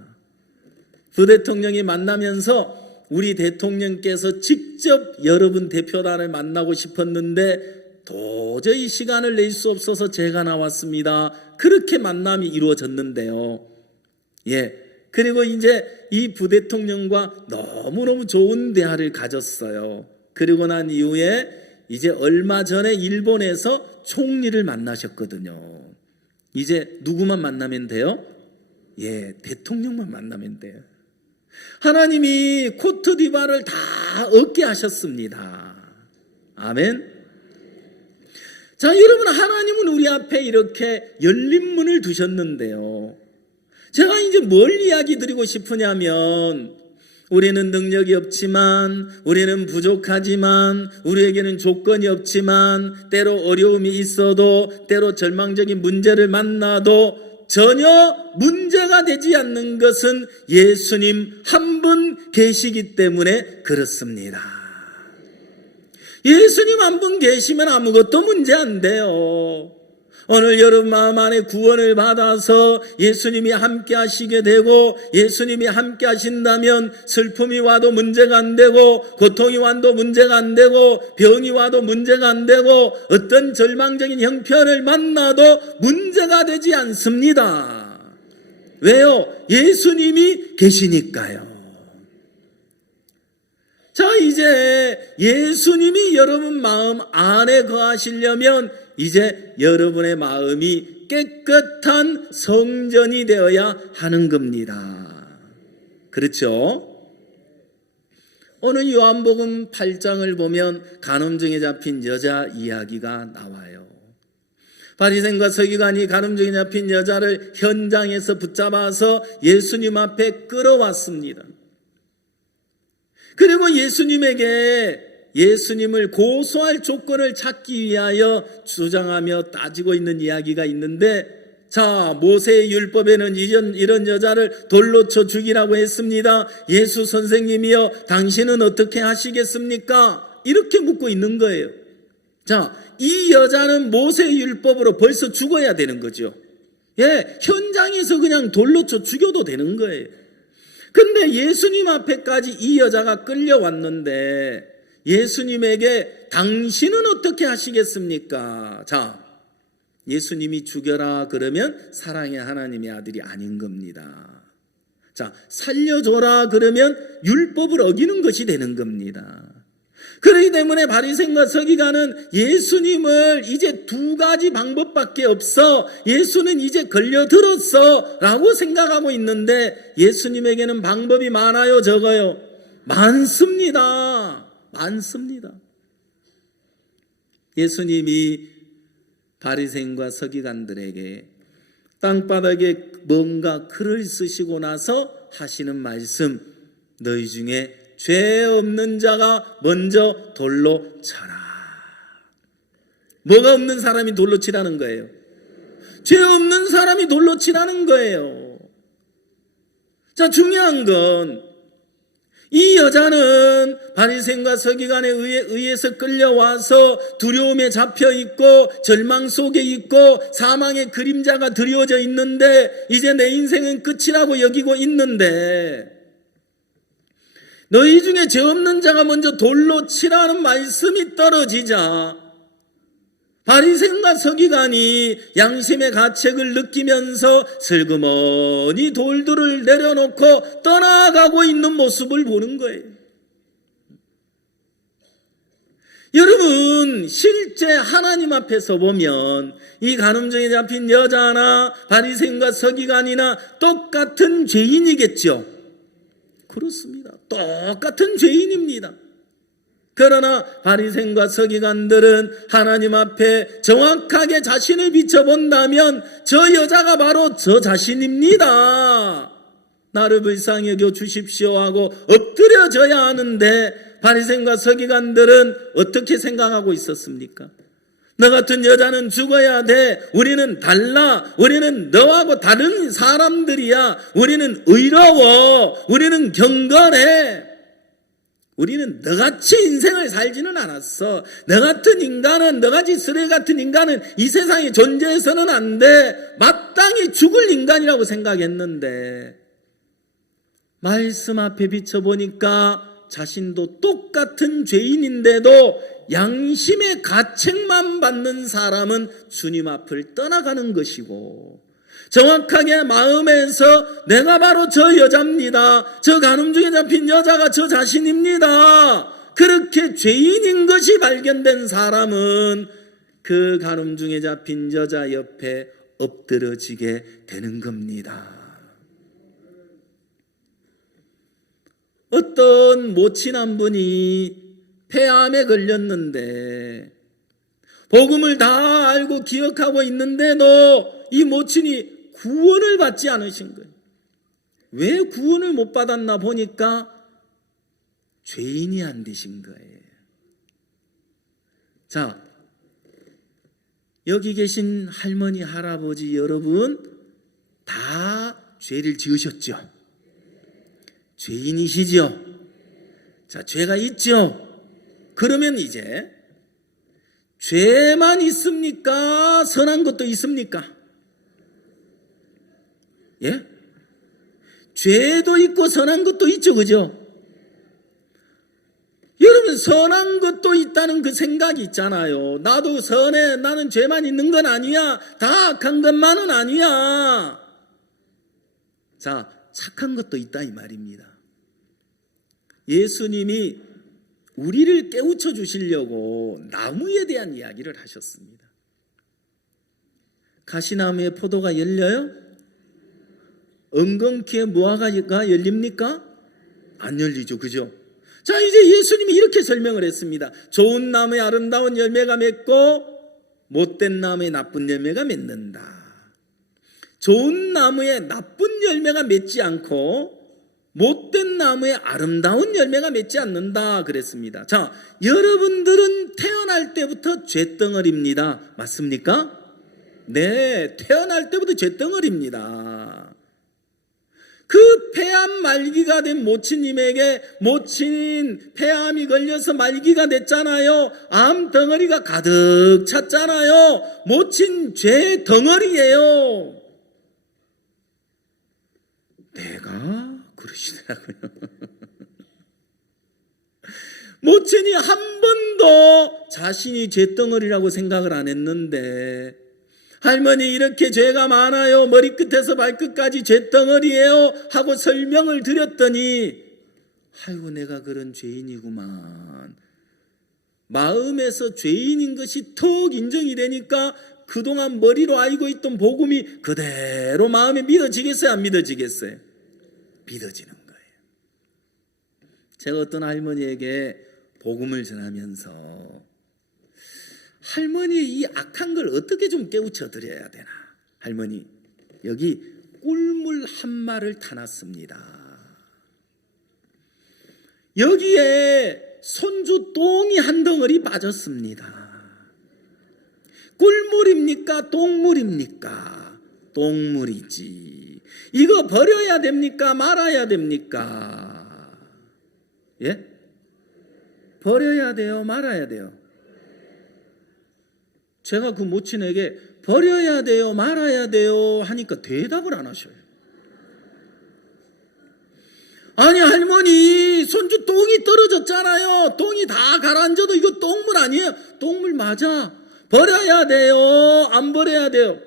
부대통령이 만나면서 우리 대통령께서 직접 여러분 대표단을 만나고 싶었는데 도저히 시간을 낼 수 없어서 제가 나왔습니다. 그렇게 만남이 이루어졌는데요. 예. 그리고 이제 이 부대통령과 너무너무 좋은 대화를 가졌어요. 그리고 난 이후에 이제 얼마 전에 일본에서 총리를 만나셨거든요. 이제 누구만 만나면 돼요? 예, 대통령만 만나면 돼요. 하나님이 코트디부아르를 다 얻게 하셨습니다. 아멘. 자, 여러분, 하나님은 우리 앞에 이렇게 열린 문을 두셨는데요. 제가 이제 뭘 이야기 드리고 싶으냐면, 우리는 능력이 없지만, 우리는 부족하지만, 우리에게는 조건이 없지만, 때로 어려움이 있어도, 때로 절망적인 문제를 만나도 전혀 문제가 되지 않는 것은 예수님 한 분 계시기 때문에 그렇습니다. 예수님 한 분 계시면 아무것도 문제 안 돼요. 오늘 여러분 마음 안에 구원을 받아서 예수님이 함께 하시게 되고, 예수님이 함께 하신다면 슬픔이 와도 문제가 안 되고, 고통이 와도 문제가 안 되고, 병이 와도 문제가 안 되고, 어떤 절망적인 형편을 만나도 문제가 되지 않습니다. 왜요? 예수님이 계시니까요. 자, 이제 예수님이 여러분 마음 안에 거하시려면 이제 여러분의 마음이 깨끗한 성전이 되어야 하는 겁니다. 그렇죠? 오늘 요한복음 8장을 보면 간음증에 잡힌 여자 이야기가 나와요. 바리새인과 서기관이 간음증에 잡힌 여자를 현장에서 붙잡아서 예수님 앞에 끌어왔습니다. 그리고 예수님을 고소할 조건을 찾기 위하여 주장하며 따지고 있는 이야기가 있는데, 자, 모세의 율법에는 이런 여자를 돌로 쳐 죽이라고 했습니다. 예수 선생님이여, 당신은 어떻게 하시겠습니까? 이렇게 묻고 있는 거예요. 자, 이 여자는 모세의 율법으로 벌써 죽어야 되는 거죠. 예, 현장에서 그냥 돌로 쳐 죽여도 되는 거예요. 근데 예수님 앞에까지 이 여자가 끌려왔는데 예수님에게 당신은 어떻게 하시겠습니까? 자, 예수님이 죽여라 그러면 사랑의 하나님의 아들이 아닌 겁니다. 자, 살려줘라 그러면 율법을 어기는 것이 되는 겁니다. 그렇기 때문에 바리새인과 서기관은 예수님을 이제 두 가지 방법밖에 없어, 예수는 이제 걸려들었어 라고 생각하고 있는데, 예수님에게는 방법이 많아요, 적어요? 많습니다. 예수님이 바리새인과 서기관들에게 땅바닥에 뭔가 글을 쓰시고 나서 하시는 말씀, 너희 중에 죄 없는 자가 먼저 돌로 쳐라. 뭐가 없는 사람이 돌로 치라는 거예요? 죄 없는 사람이 돌로 치라는 거예요. 자, 중요한 건 이 여자는 바리새인과 서기관에 의해서 끌려와서 두려움에 잡혀 있고 절망 속에 있고 사망의 그림자가 드리워져 있는데, 이제 내 인생은 끝이라고 여기고 있는데, 너희 중에 죄 없는 자가 먼저 돌로 치라는 말씀이 떨어지자 바리새인과 서기관이 양심의 가책을 느끼면서 슬그머니 돌들을 내려놓고 떠나가고 있는 모습을 보는 거예요. 여러분, 실제 하나님 앞에서 보면 이 간음증에 잡힌 여자나 바리새인과 서기관이나 똑같은 죄인이겠죠. 그렇습니다. 똑같은 죄인입니다. 그러나 바리새인과 서기관들은 하나님 앞에 정확하게 자신을 비춰본다면 저 여자가 바로 저 자신입니다. 나를 불쌍히 여겨 주십시오 하고 엎드려져야 하는데, 바리새인과 서기관들은 어떻게 생각하고 있었습니까? 너 같은 여자는 죽어야 돼. 우리는 달라. 우리는 너하고 다른 사람들이야. 우리는 의로워. 우리는 경건해. 우리는 너같이 인생을 살지는 않았어. 너 같은 인간은, 너같이 쓰레기 같은 인간은 이 세상에 존재해서는 안 돼. 마땅히 죽을 인간이라고 생각했는데 말씀 앞에 비춰보니까 자신도 똑같은 죄인인데도 양심의 가책만 받는 사람은 주님 앞을 떠나가는 것이고, 정확하게 마음에서 내가 바로 저 여자입니다, 저 간음 중에 잡힌 여자가 저 자신입니다, 그렇게 죄인인 것이 발견된 사람은 그 간음 중에 잡힌 여자 옆에 엎드러지게 되는 겁니다. 어떤 모친 한 분이 폐암에 걸렸는데 복음을 다 알고 기억하고 있는데도 이 모친이 구원을 받지 않으신 거예요. 왜 구원을 못 받았나 보니까 죄인이 안 되신 거예요. 자, 여기 계신 할머니, 할아버지 여러분 다 죄를 지으셨죠? 죄인이시죠? 자, 죄가 있죠? 그러면 이제 죄만 있습니까? 선한 것도 있습니까? 예? 죄도 있고 선한 것도 있죠, 그죠? 여러분, 선한 것도 있다는 그 생각이 있잖아요. 나도 선해, 나는 죄만 있는 건 아니야, 다 악한 것만은 아니야. 자, 착한 것도 있다 이 말입니다. 예수님이 우리를 깨우쳐 주시려고 나무에 대한 이야기를 하셨습니다. 가시나무에 포도가 열려요? 엉겅퀴에 무화과가 열립니까? 안 열리죠, 그죠? 자, 이제 예수님이 이렇게 설명을 했습니다. 좋은 나무에 아름다운 열매가 맺고 못된 나무에 나쁜 열매가 맺는다. 좋은 나무에 나쁜 열매가 맺지 않고 못된 나무에 아름다운 열매가 맺지 않는다 그랬습니다. 자, 여러분들은 태어날 때부터 쇳덩어리입니다. 맞습니까? 네, 태어날 때부터 쇳덩어리입니다. 그 폐암 말기가 된 모친님에게 모친 폐암이 걸려서 말기가 됐잖아요. 암 덩어리가 가득 찼잖아요. 모친 죄 덩어리예요. 내가 그러시더라고요. 모친이 한 번도 자신이 죄덩어리라고 생각을 안 했는데, 할머니 이렇게 죄가 많아요, 머리끝에서 발끝까지 죄덩어리예요 하고 설명을 드렸더니, 아이고 내가 그런 죄인이구만. 마음에서 죄인인 것이 턱 인정이 되니까 그동안 머리로 알고 있던 복음이 그대로 마음에 믿어지겠어요, 안 믿어지겠어요? 믿어지는 거예요. 제가 어떤 할머니에게 복음을 전하면서 할머니의 이 악한 걸 어떻게 좀 깨우쳐 드려야 되나. 할머니, 여기 꿀물 한 마를 타놨습니다. 여기에 손주 똥이 한 덩어리 빠졌습니다. 꿀물입니까? 똥물입니까? 똥물이지. 이거 버려야 됩니까? 말아야 됩니까? 예? 버려야 돼요? 말아야 돼요? 제가 그 모친에게 버려야 돼요? 말아야 돼요? 하니까 대답을 안 하셔요. 아니 할머니, 손주 똥이 떨어졌잖아요. 똥이 다 가라앉아도 이거 똥물 아니에요? 똥물 맞아. 버려야 돼요? 안 버려야 돼요?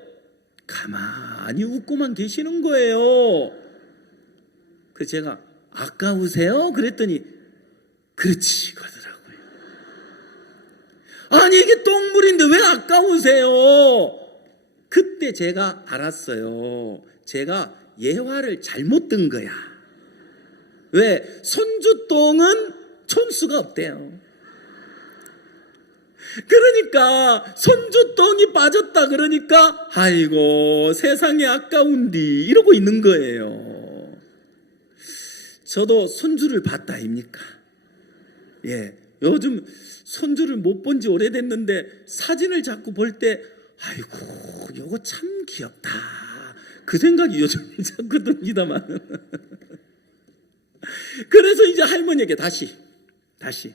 가만히 웃고만 계시는 거예요. 그래서 제가 아까우세요? 그랬더니 그렇지 그러더라고요. 아니 이게 똥물인데 왜 아까우세요? 그때 제가 알았어요. 제가 예화를 잘못 든 거야. 왜? 손주 똥은 촌수가 없대요. 그러니까 손주 똥이 빠졌다 그러니까 아이고 세상에 아까운디 이러고 있는 거예요. 저도 손주를 봤다 아닙니까? 예, 요즘 손주를 못 본 지 오래됐는데 사진을 자꾸 볼 때 아이고 요거 참 귀엽다 그 생각이 요즘 자꾸 듭니다만 그래서 이제 할머니에게 다시 다시.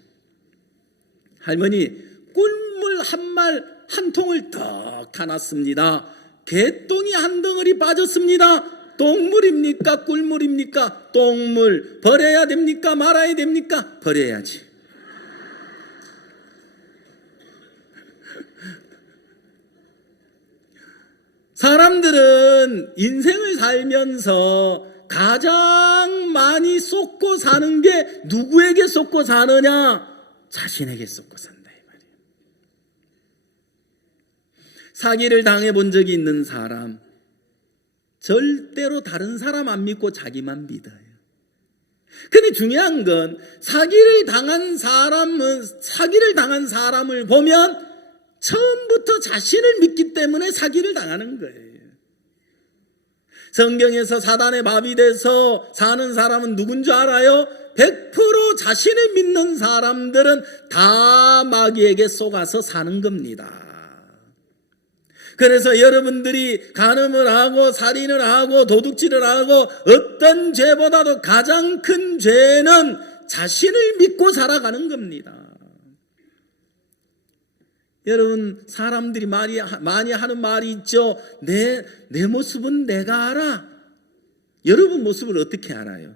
할머니, 꿀물 한 통을 떡 타놨습니다. 개똥이 한 덩어리 빠졌습니다. 똥물입니까? 꿀물입니까? 똥물. 버려야 됩니까? 말아야 됩니까? 버려야지. 사람들은 인생을 살면서 가장 많이 쏟고 사는 게 누구에게 쏟고 사느냐? 자신에게 쏟고 산다 이 말이에요. 사기를 당해본 적이 있는 사람, 절대로 다른 사람 안 믿고 자기만 믿어요. 근데 중요한 건 사기를 당한 사람을 보면 처음부터 자신을 믿기 때문에 사기를 당하는 거예요. 성경에서 사단의 마비 돼서 사는 사람은 누군 줄 알아요? 100% 자신을 믿는 사람들은 다 마귀에게 속아서 사는 겁니다. 그래서 여러분들이 간음을 하고 살인을 하고 도둑질을 하고 어떤 죄보다도 가장 큰 죄는 자신을 믿고 살아가는 겁니다. 여러분, 사람들이 많이 하는 말이 있죠. 내 모습은 내가 알아. 여러분 모습을 어떻게 알아요?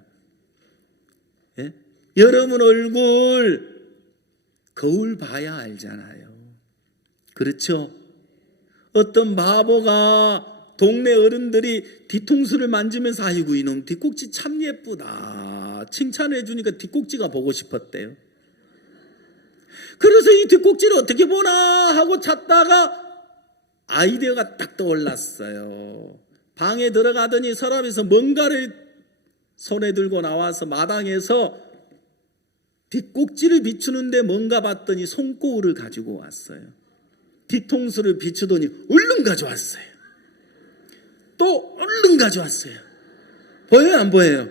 예? 여러분 얼굴 거울 봐야 알잖아요. 그렇죠? 어떤 바보가 동네 어른들이 뒤통수를 만지면서 아이고 이놈 뒷꼭지 참 예쁘다 칭찬해 주니까 뒷꼭지가 보고 싶었대요. 그래서 이 뒷꼭지를 어떻게 보나 하고 찾다가 아이디어가 딱 떠올랐어요. 방에 들어가더니 서랍에서 뭔가를 손에 들고 나와서 마당에서 뒷꼭지를 비추는데 뭔가 봤더니 손거울을 가지고 왔어요. 뒤통수를 비추더니 얼른 가져왔어요. 또 얼른 가져왔어요. 보여요 안 보여요?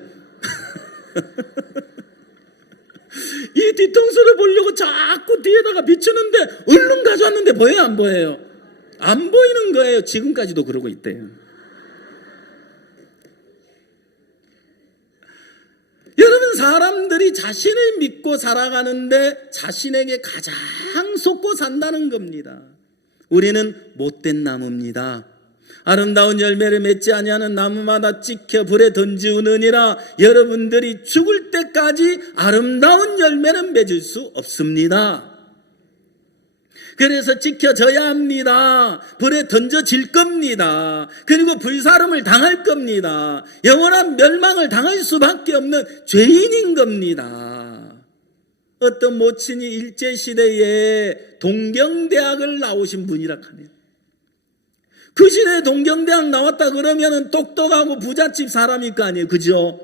이 뒤통수를 보려고 자꾸 뒤에다가 비추는데 얼른 가져왔는데 보여요 안 보여요? 안 보이는 거예요. 지금까지도 그러고 있대요. 여러분, 사람들이 자신을 믿고 살아가는데 자신에게 가장 속고 산다는 겁니다. 우리는 못된 나무입니다. 아름다운 열매를 맺지 아니하는 나무마다 찍혀 불에 던지우느니라. 여러분들이 죽을 때까지 아름다운 열매는 맺을 수 없습니다. 그래서 지켜져야 합니다. 불에 던져질 겁니다. 그리고 불사름을 당할 겁니다. 영원한 멸망을 당할 수밖에 없는 죄인인 겁니다. 어떤 모친이 일제시대에 동경대학을 나오신 분이라 하네요. 그 시대에 동경대학 나왔다 그러면 똑똑하고 부잣집 사람일 거 아니에요. 그죠?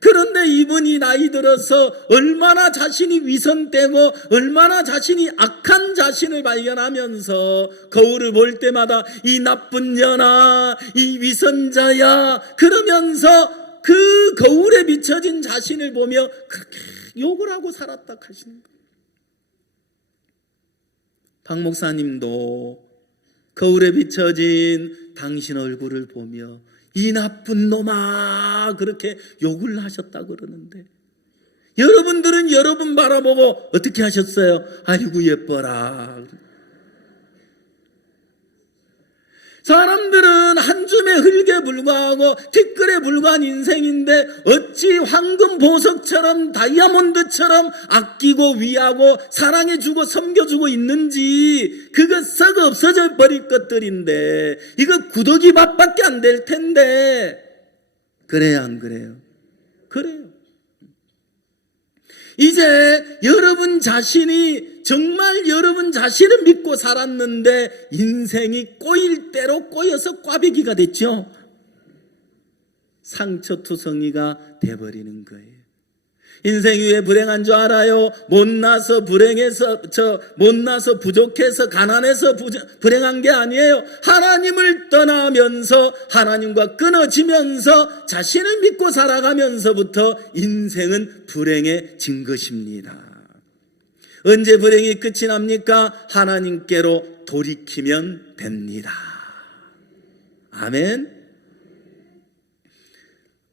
그런데 이분이 나이 들어서 얼마나 자신이 위선되고 얼마나 자신이 악한 자신을 발견하면서 거울을 볼 때마다 이 나쁜 년아, 이 위선자야 그러면서 그 거울에 비춰진 자신을 보며 그렇게 욕을 하고 살았다 하시는 거예요. 박 목사님도 거울에 비춰진 당신 얼굴을 보며 이 나쁜 놈아 그렇게 욕을 하셨다 그러는데 여러분들은 여러분 바라보고 어떻게 하셨어요? 아이고 예뻐라. 사람들은 한 줌의 흙에 불과하고 티끌에 불과한 인생인데 어찌 황금 보석처럼 다이아몬드처럼 아끼고 위하고 사랑해주고 섬겨주고 있는지. 그거 썩어 없어져 버릴 것들인데 이거 구더기 밥밖에 안 될 텐데. 그래요 안 그래요? 그래요. 이제 여러분 자신이 정말 여러분 자신을 믿고 살았는데 인생이 꼬일 대로 꼬여서 꽈배기가 됐죠. 상처투성이가 돼버리는 거예요. 인생이 왜 불행한 줄 알아요? 못나서 못나서 부족해서 가난해서 불행한 게 아니에요. 하나님을 떠나면서 하나님과 끊어지면서 자신을 믿고 살아가면서부터 인생은 불행해진 것입니다. 언제 불행이 끝이 납니까? 하나님께로 돌이키면 됩니다. 아멘.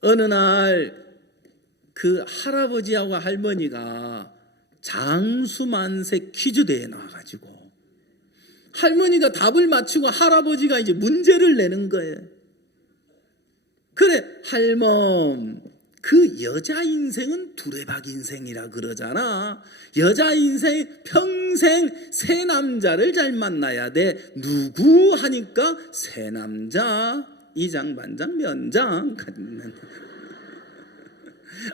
어느 날 그 할아버지하고 할머니가 장수만세 퀴즈대에 나와가지고 할머니가 답을 맞추고 할아버지가 이제 문제를 내는 거예요. 그래, 할멈, 그 여자 인생은 두레박 인생이라 그러잖아. 여자 인생 평생 새 남자를 잘 만나야 돼. 누구 하니까 새 남자, 이장반장 면장.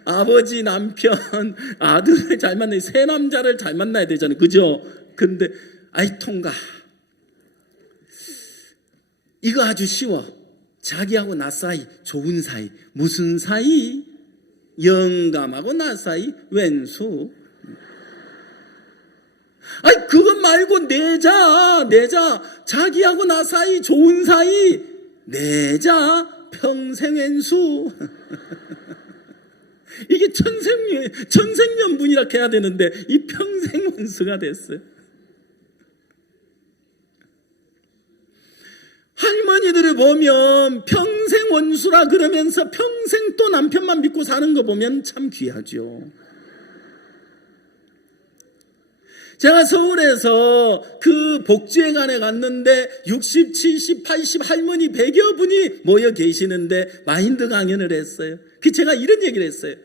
아버지, 남편, 아들을 잘 만나야 돼. 새 남자를 잘 만나야 되잖아요. 그죠? 근데 아이 통과. 이거 아주 쉬워. 자기하고 나 사이 좋은 사이. 무슨 사이? 영감하고 나 사이 왼수. 아이 그것 말고 내자. 자기하고 나 사이 좋은 사이. 내자 평생 왼수. 이게 천생연분이라 해야 되는데 이 평생 원수가 됐어요. 할머니들을 보면 평생 원수라 그러면서 평생 또 남편만 믿고 사는 거 보면 참 귀하죠. 제가 서울에서 그 복지회관에 갔는데 60, 70, 80 할머니 100여 분이 모여 계시는데 마인드 강연을 했어요. 제가 이런 얘기를 했어요.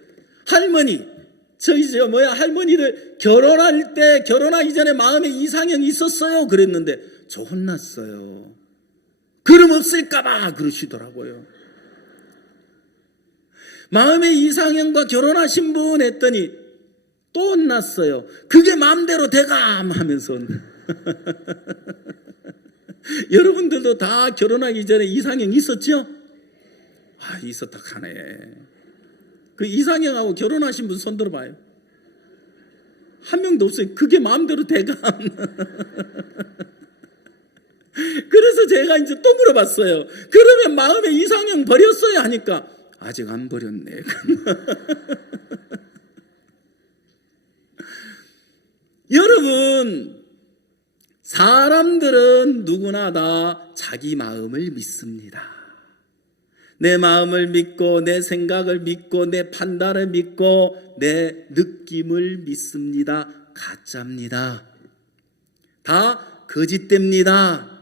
할머니, 할머니를 결혼하기 전에 마음에 이상형이 있었어요? 그랬는데 저 혼났어요. 그럼 없을까봐 그러시더라고요. 마음에 이상형과 결혼하신 분 했더니 또 혼났어요. 그게 마음대로 돼감 하면서. 여러분들도 다 결혼하기 전에 이상형 있었죠? 아, 있었다 하네. 그 이상형하고 결혼하신 분 손 들어봐요. 한 명도 없어요. 그게 마음대로 돼감. 그래서 제가 이제 또 물어봤어요. 그러면 마음에 이상형 버렸어요? 하니까 아직 안 버렸네. 여러분, 사람들은 누구나 다 자기 마음을 믿습니다. 내 마음을 믿고 내 생각을 믿고 내 판단을 믿고 내 느낌을 믿습니다. 가짜입니다. 다 거짓됩니다.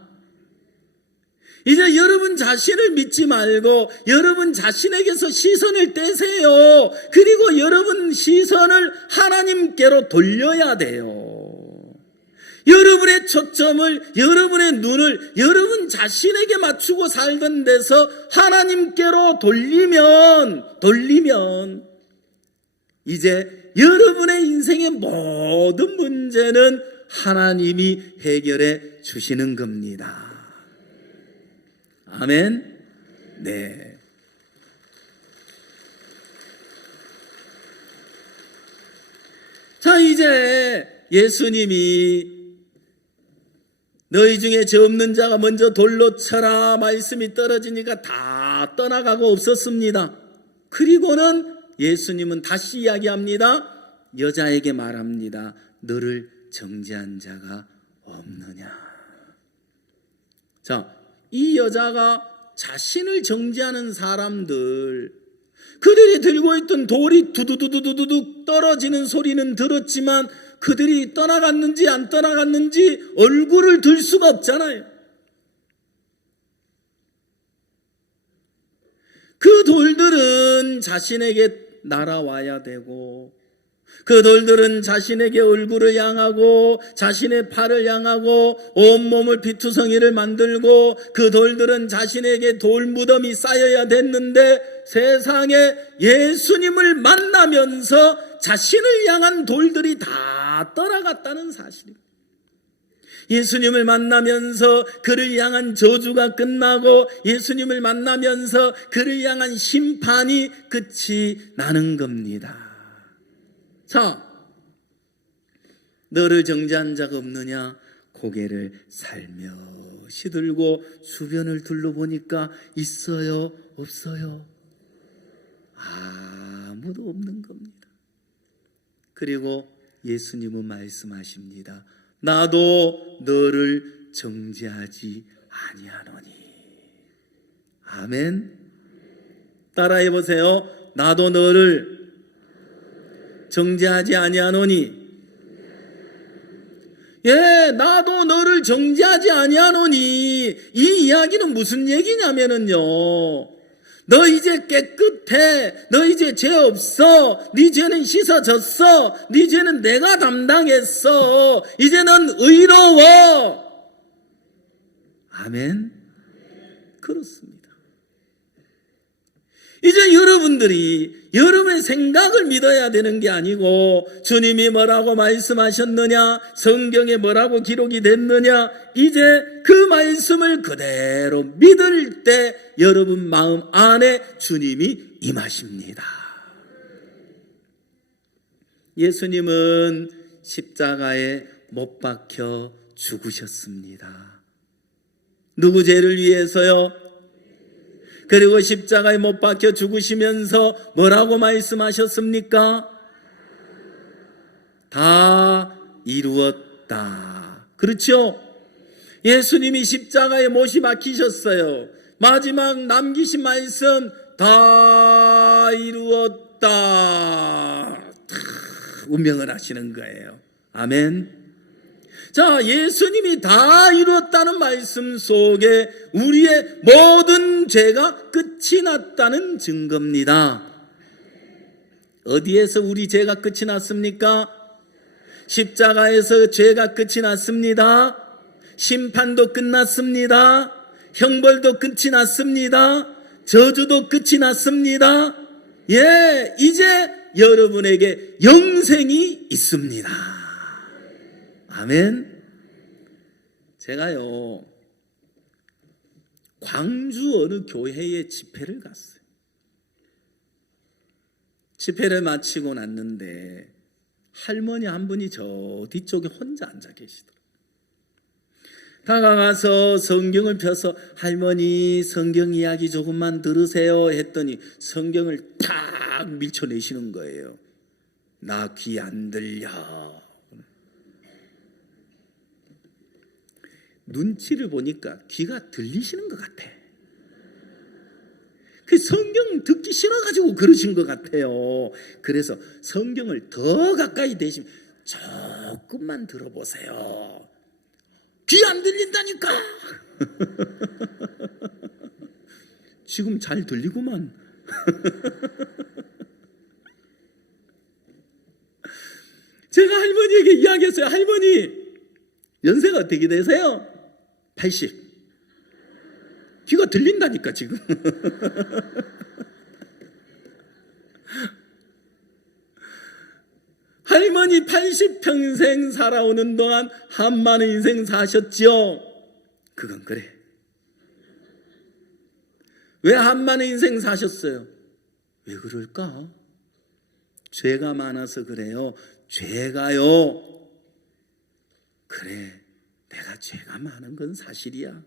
이제 여러분 자신을 믿지 말고 여러분 자신에게서 시선을 떼세요. 그리고 여러분 시선을 하나님께로 돌려야 돼요. 여러분의 초점을, 여러분의 눈을 여러분 자신에게 맞추고 살던 데서 하나님께로 돌리면 이제 여러분의 인생의 모든 문제는 하나님이 해결해 주시는 겁니다. 아멘. 네. 자, 이제 예수님이 너희 중에 죄 없는 자가 먼저 돌로 쳐라 말씀이 떨어지니까 다 떠나가고 없었습니다. 그리고는 예수님은 다시 이야기합니다. 여자에게 말합니다. 너를 정죄한 자가 없느냐. 자, 이 여자가 자신을 정죄하는 사람들, 그들이 들고 있던 돌이 두두두두두두 떨어지는 소리는 들었지만 그들이 떠나갔는지 안 떠나갔는지 얼굴을 들 수가 없잖아요. 그 돌들은 자신에게 날아와야 되고, 그 돌들은 자신에게 얼굴을 향하고 자신의 팔을 향하고 온몸을 피투성이를 만들고, 그 돌들은 자신에게 돌무덤이 쌓여야 됐는데 세상에 예수님을 만나면서 자신을 향한 돌들이 다 떠나갔다는 사실입니다. 예수님을 만나면서 그를 향한 저주가 끝나고 예수님을 만나면서 그를 향한 심판이 끝이 나는 겁니다. 자, 너를 정죄한 자가 없느냐? 고개를 살며시 들고 주변을 둘러보니까 있어요? 없어요? 아무도 없는 겁니다. 그리고 예수님은 말씀하십니다. 나도 너를 정죄하지 아니하노니. 아멘. 따라해 보세요. 나도 너를 정죄하지 아니하노니. 예, 나도 너를 정죄하지 아니하노니. 이 이야기는 무슨 얘기냐면은요, 너 이제 깨끗해. 너 이제 죄 없어. 네 죄는 씻어졌어. 네 죄는 내가 담당했어. 이제 넌 의로워. 아멘. 그렇습니다. 이제 여러분들이 여러분의 생각을 믿어야 되는 게 아니고 주님이 뭐라고 말씀하셨느냐, 성경에 뭐라고 기록이 됐느냐, 이제 그 말씀을 그대로 믿을 때 여러분 마음 안에 주님이 임하십니다. 예수님은 십자가에 못 박혀 죽으셨습니다. 누구 죄를 위해서요? 그리고 십자가에 못 박혀 죽으시면서 뭐라고 말씀하셨습니까? 다 이루었다. 그렇죠? 예수님이 십자가에 못이 박히셨어요. 마지막 남기신 말씀, 다 이루었다. 운명을 하시는 거예요. 아멘. 자, 예수님이 다 이루었다는 말씀 속에 우리의 모든 죄가 끝이 났다는 증거입니다. 어디에서 우리 죄가 끝이 났습니까? 십자가에서 죄가 끝이 났습니다. 심판도 끝났습니다. 형벌도 끝이 났습니다. 저주도 끝이 났습니다. 예, 이제 여러분에게 영생이 있습니다. 아멘. 제가요, 광주 어느 교회에 집회를 갔어요. 집회를 마치고 났는데 할머니 한 분이 저 뒤쪽에 혼자 앉아 계시더라고요. 다가가서 성경을 펴서 할머니 성경 이야기 조금만 들으세요 했더니 성경을 탁 밀쳐내시는 거예요. 나 귀 안 들려. 눈치를 보니까 귀가 들리시는 것 같아. 그 성경 듣기 싫어가지고 그러신 것 같아요. 그래서 성경을 더 가까이 대시면 조금만 들어보세요. 귀 안 들린다니까. 지금 잘 들리구만. 제가 할머니에게 이야기했어요. 할머니, 연세가 어떻게 되세요? 80. 귀가 들린다니까 지금. 할머니 80평생 살아오는 동안 한 많은 인생 사셨죠? 그건 그래. 왜 한 많은 인생 사셨어요? 왜 그럴까? 죄가 많아서 그래요. 죄가요. 그래, 내가 죄가 많은 건 사실이야.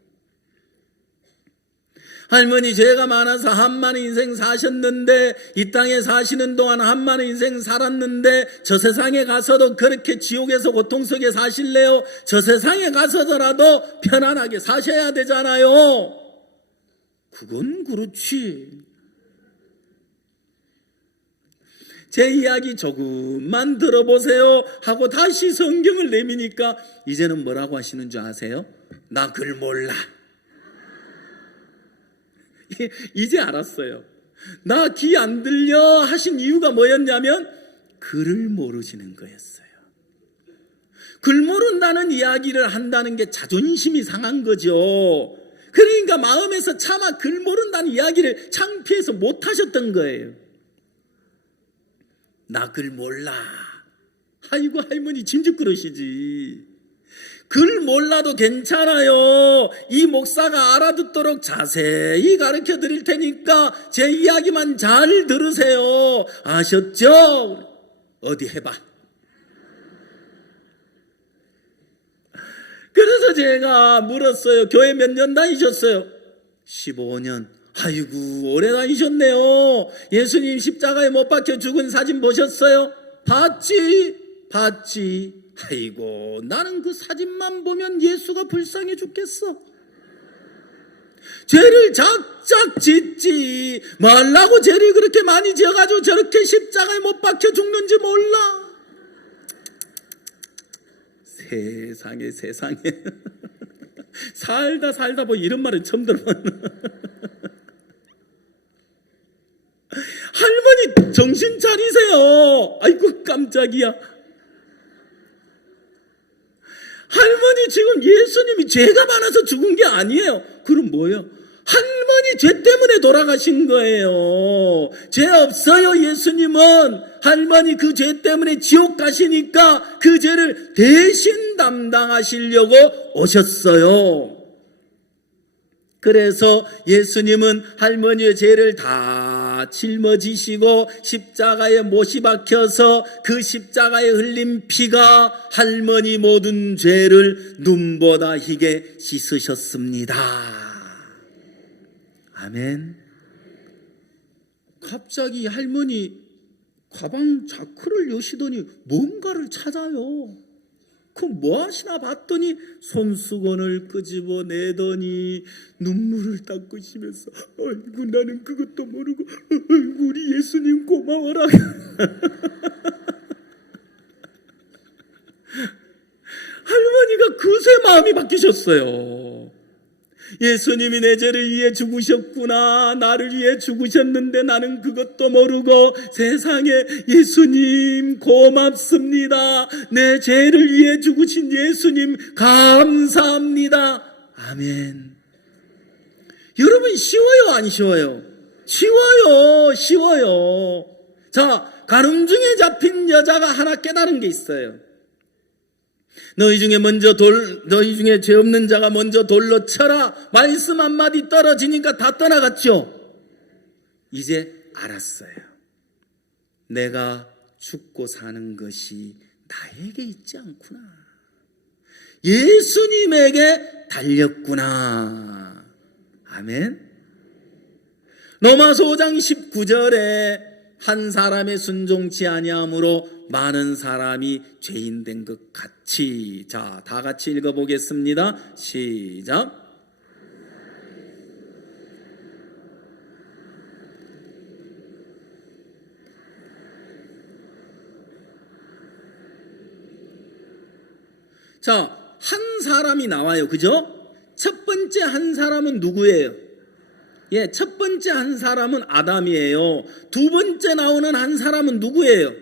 할머니 죄가 많아서 한 많은 인생 사셨는데, 이 땅에 사시는 동안 한 많은 인생 살았는데 저 세상에 가서도 그렇게 지옥에서 고통 속에 사실래요? 저 세상에 가서더라도 편안하게 사셔야 되잖아요. 그건 그렇지. 제 이야기 조금만 들어보세요 하고 다시 성경을 내미니까 이제는 뭐라고 하시는 줄 아세요? 나 글 몰라. 이제 알았어요. 나 귀 안 들려 하신 이유가 뭐였냐면 글을 모르시는 거였어요. 글 모른다는 이야기를 한다는 게 자존심이 상한 거죠. 그러니까 마음에서 차마 글 모른다는 이야기를 창피해서 못 하셨던 거예요. 나 글 몰라. 아이고 할머니 진즉 그러시지. 글 몰라도 괜찮아요. 이 목사가 알아듣도록 자세히 가르쳐 드릴 테니까 제 이야기만 잘 들으세요. 아셨죠? 어디 해봐. 그래서 제가 물었어요. 교회 몇 년 다니셨어요? 15년. 아이고 오래 다니셨네요. 예수님 십자가에 못 박혀 죽은 사진 보셨어요? 봤지. 아이고 나는 그 사진만 보면 예수가 불쌍해 죽겠어. 죄를 작작 짓지 말라고 죄를 그렇게 많이 지어가지고 저렇게 십자가에 못 박혀 죽는지 몰라. 세상에 살다 보니 이런 말은 처음 들어봤나. 할머니 정신 차리세요. 아이고 깜짝이야. 할머니 지금 예수님이 죄가 많아서 죽은 게 아니에요. 그럼 뭐예요? 할머니 죄 때문에 돌아가신 거예요. 죄 없어요. 예수님은 할머니 그 죄 때문에 지옥 가시니까 그 죄를 대신 담당하시려고 오셨어요. 그래서 예수님은 할머니의 죄를 다 짊어지시고 십자가에 못이 박혀서 그 십자가에 흘린 피가 할머니 모든 죄를 눈보다 희게 씻으셨습니다. 아멘. 갑자기 할머니 가방 자크를 여시더니 뭔가를 찾아요. 그럼 뭐 하시나 봤더니 손수건을 끄집어내더니 눈물을 닦으시면서 아이고 나는 그것도 모르고 아이고 우리 예수님 고마워라. 할머니가 그새 마음이 바뀌셨어요. 예수님이 내 죄를 위해 죽으셨구나. 나를 위해 죽으셨는데 나는 그것도 모르고 세상에 예수님 고맙습니다. 내 죄를 위해 죽으신 예수님 감사합니다. 아멘. 여러분 쉬워요 안 쉬워요? 쉬워요. 자, 가늠중에 잡힌 여자가 하나 깨달은 게 있어요. 너희 중에 죄 없는 자가 먼저 돌로 쳐라. 말씀 한마디 떨어지니까 다 떠나갔죠. 이제 알았어요. 내가 죽고 사는 것이 나에게 있지 않구나. 예수님에게 달렸구나. 아멘. 로마서 5장 19절에 한 사람의 순종치 아니함으로 많은 사람이 죄인 된 것 같이. 자, 다 같이 읽어보겠습니다. 시작. 자, 한 사람이 나와요. 그죠? 첫 번째 한 사람은 누구예요? 예, 첫 번째 한 사람은 아담이에요. 두 번째 나오는 한 사람은 누구예요?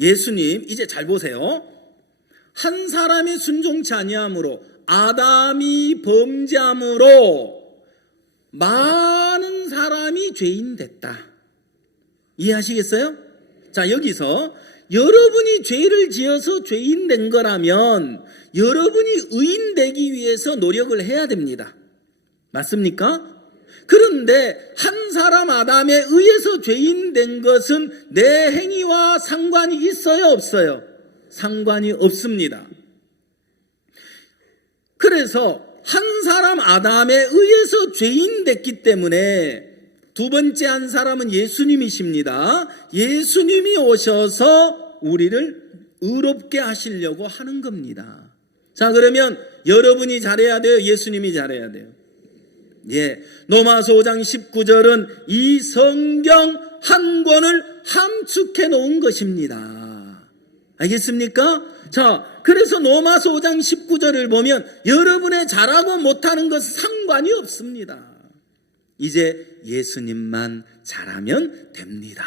예수님. 이제 잘 보세요. 한 사람이 순종치 아니함으로 아담이 범죄함으로 많은 사람이 죄인 됐다. 이해하시겠어요? 자, 여기서 여러분이 죄를 지어서 죄인 된 거라면 여러분이 의인 되기 위해서 노력을 해야 됩니다. 맞습니까? 그런데 한 사람 아담에 의해서 죄인 된 것은 내 행위와 상관이 있어요, 없어요? 상관이 없습니다. 그래서 한 사람 아담에 의해서 죄인 됐기 때문에 두 번째 한 사람은 예수님이십니다. 예수님이 오셔서 우리를 의롭게 하시려고 하는 겁니다. 자, 그러면 여러분이 잘해야 돼요? 예수님이 잘해야 돼요? 예, 로마서 5장 19절은 이 성경 한 권을 함축해 놓은 것입니다. 알겠습니까? 자, 그래서 로마서 5장 19절을 보면 여러분의 잘하고 못하는 것 상관이 없습니다. 이제 예수님만 잘하면 됩니다.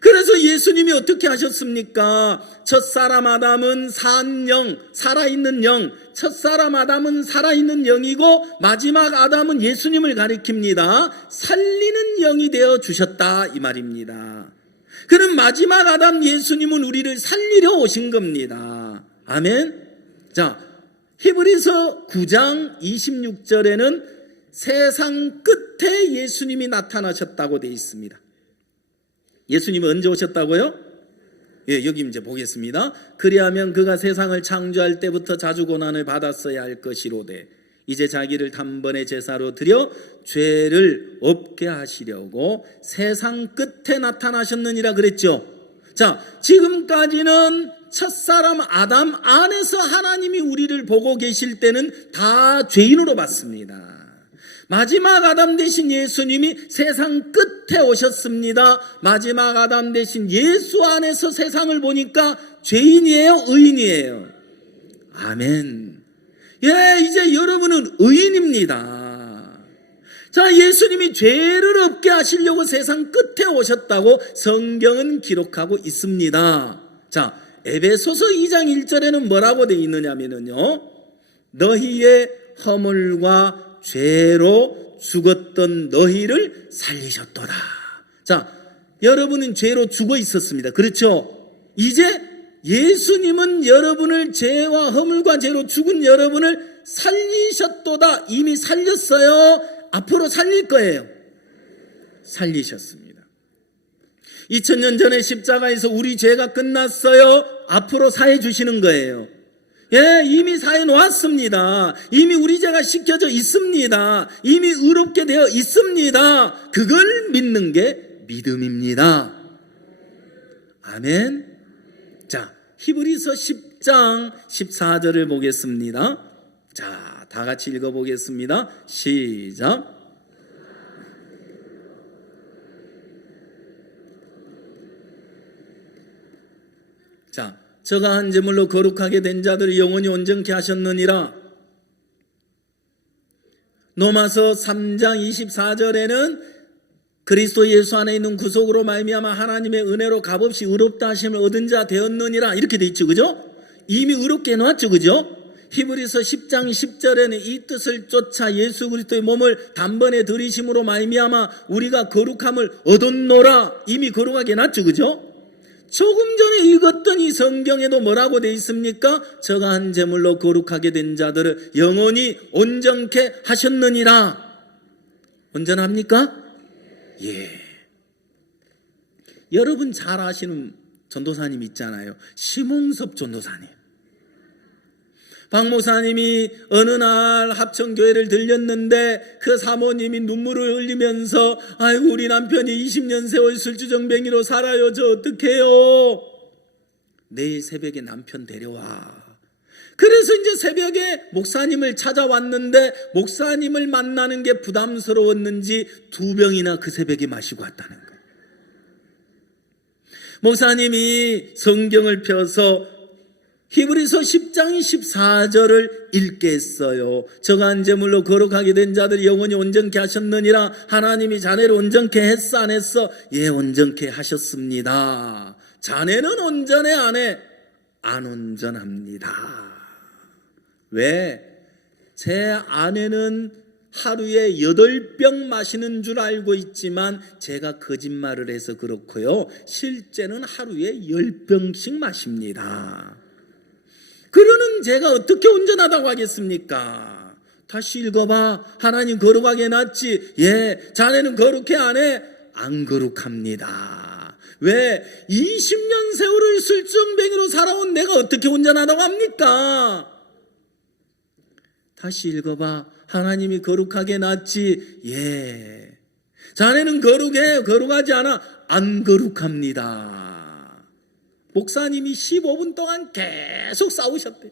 그래서 예수님이 어떻게 하셨습니까? 첫사람 아담은 산 영, 살아있는 영, 첫사람 아담은 살아있는 영이고 마지막 아담은 예수님을 가리킵니다. 살리는 영이 되어 주셨다 이 말입니다. 그럼 마지막 아담 예수님은 우리를 살리려 오신 겁니다. 아멘. 자, 히브리서 9장 26절에는 세상 끝에 예수님이 나타나셨다고 되어 있습니다. 예수님은 언제 오셨다고요? 예, 여기 이제 보겠습니다. 그리하면 그가 세상을 창조할 때부터 자주 고난을 받았어야 할 것이로되 이제 자기를 단번에 제사로 드려 죄를 없게 하시려고 세상 끝에 나타나셨느니라 그랬죠. 자, 지금까지는 첫사람 아담 안에서 하나님이 우리를 보고 계실 때는 다 죄인으로 봤습니다. 마지막 아담 되신 예수님이 세상 끝에 오셨습니다. 마지막 아담 되신 예수 안에서 세상을 보니까 죄인이에요, 의인이에요? 아멘. 예, 이제 여러분은 의인입니다. 자, 예수님이 죄를 없게 하시려고 세상 끝에 오셨다고 성경은 기록하고 있습니다. 자, 에베소서 2장 1절에는 뭐라고 되어 있느냐면요, 너희의 허물과 죄로 죽었던 너희를 살리셨도다. 자, 여러분은 죄로 죽어 있었습니다. 그렇죠? 이제 예수님은 여러분을 죄와 허물과 죄로 죽은 여러분을 살리셨도다. 이미 살렸어요. 앞으로 살릴 거예요. 살리셨습니다. 2000년 전에 십자가에서 우리 죄가 끝났어요. 앞으로 사해 주시는 거예요. 예, 이미 사해 놓았습니다. 이미 우리 죄가 씻겨져 있습니다. 이미 의롭게 되어 있습니다. 그걸 믿는 게 믿음입니다. 아멘. 자, 히브리서 10장 14절을 보겠습니다. 자, 다 같이 읽어보겠습니다. 시작. 자, 저가 한 제물로 거룩하게 된 자들을 영원히 온전케 하셨느니라. 로마서 3장 24절에는 그리스도 예수 안에 있는 구속으로 말미암아 하나님의 은혜로 값없이 의롭다 하심을 얻은 자 되었느니라. 이렇게 돼 있죠, 그죠? 이미 의롭게 해놨죠, 그죠? 히브리서 10장 10절에는 이 뜻을 쫓아 예수 그리스도의 몸을 단번에 들이심으로 말미암아 우리가 거룩함을 얻었노라. 이미 거룩하게 해놨죠, 그죠? 조금 전에 읽었던 이 성경에도 뭐라고 되어 있습니까? 저가 한 제물로 거룩하게 된 자들을 영원히 온전케 하셨느니라. 온전합니까? 예. 여러분 잘 아시는 전도사님 있잖아요. 심홍섭 전도사님. 박 목사님이 어느 날 합천교회를 들렸는데 그 사모님이 눈물을 흘리면서 아이고 우리 남편이 20년 세월 술주정뱅이로 살아요. 저 어떡해요? 내일 새벽에 남편 데려와. 그래서 이제 새벽에 목사님을 찾아왔는데 목사님을 만나는 게 부담스러웠는지 2병이나 그 새벽에 마시고 왔다는 거예요. 목사님이 성경을 펴서 히브리서 10장 14절을 읽게 했어요. 저가 한 제물로 거룩하게 된 자들이 영원히 온전케 하셨느니라. 하나님이 자네를 온전케 했어 안 했어? 예, 온전케 하셨습니다. 자네는 온전해 안 해? 안 온전합니다. 왜? 제 아내는 하루에 8병 마시는 줄 알고 있지만 제가 거짓말을 해서 그렇고요. 실제는 하루에 10병씩 마십니다. 그러는 제가 어떻게 온전하다고 하겠습니까? 다시 읽어봐. 하나님 거룩하게 해놨지. 예, 자네는 거룩해 안 해? 안 거룩합니다. 왜? 20년 세월을 술주정뱅이로 살아온 내가 어떻게 온전하다고 합니까? 다시 읽어봐. 하나님이 거룩하게 해놨지. 예, 자네는 거룩해? 거룩하지 않아? 안 거룩합니다. 목사님이 15분 동안 계속 싸우셨대요.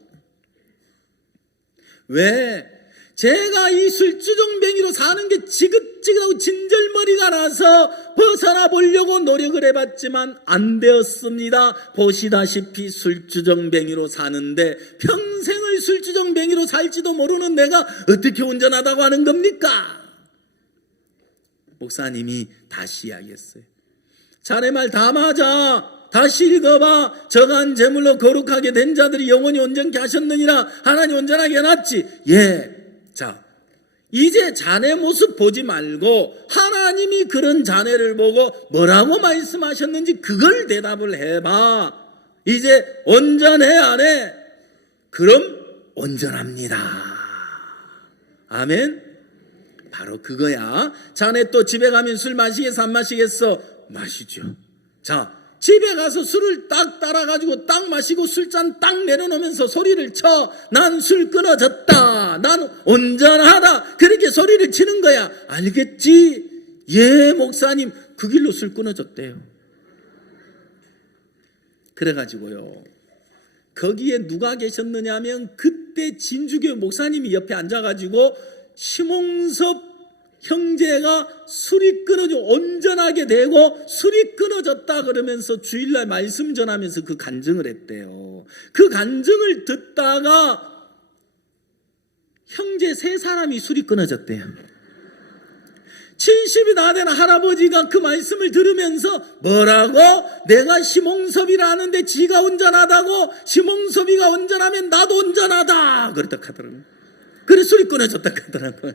왜? 제가 이 술주정뱅이로 사는 게 지긋지긋하고 진절머리가 나서 벗어나 보려고 노력을 해봤지만 안 되었습니다. 보시다시피 술주정뱅이로 사는데 평생을 술주정뱅이로 살지도 모르는 내가 어떻게 온전하다고 하는 겁니까? 목사님이 다시 이야기했어요. 자네 말 다 맞아. 다시 읽어봐. 저가 한 제물로 거룩하게 된 자들이 영원히 온전케 하셨느니라. 하나님 온전하게 해놨지. 예. 자, 이제 자네 모습 보지 말고 하나님이 그런 자네를 보고 뭐라고 말씀하셨는지 그걸 대답을 해봐. 이제 온전해 안 해? 그럼 온전합니다. 아멘. 바로 그거야. 자네 또 집에 가면 술 마시겠어 안 마시겠어? 마시죠. 자, 집에 가서 술을 딱 따라가지고 딱 마시고 술잔 딱 내려놓으면서 소리를 쳐. 난 술 끊어졌다. 난 온전하다. 그렇게 소리를 치는 거야. 알겠지? 예, 목사님. 그 길로 술 끊어졌대요. 그래가지고요. 거기에 누가 계셨느냐 하면 그때 진주교회 목사님이 옆에 앉아가지고 심홍섭 형제가 술이 끊어져 온전하게 되고 술이 끊어졌다 그러면서 주일날 말씀 전하면서 그 간증을 했대요. 그 간증을 듣다가 형제 세 사람이 술이 끊어졌대요. 70이 다 된 할아버지가 그 말씀을 들으면서 뭐라고? 내가 시몽섭이라 하는데 지가 온전하다고? 시몽섭이가 온전하면 나도 온전하다 그랬다 하더라고요. 그래 술이 끊어졌다 하더라고요.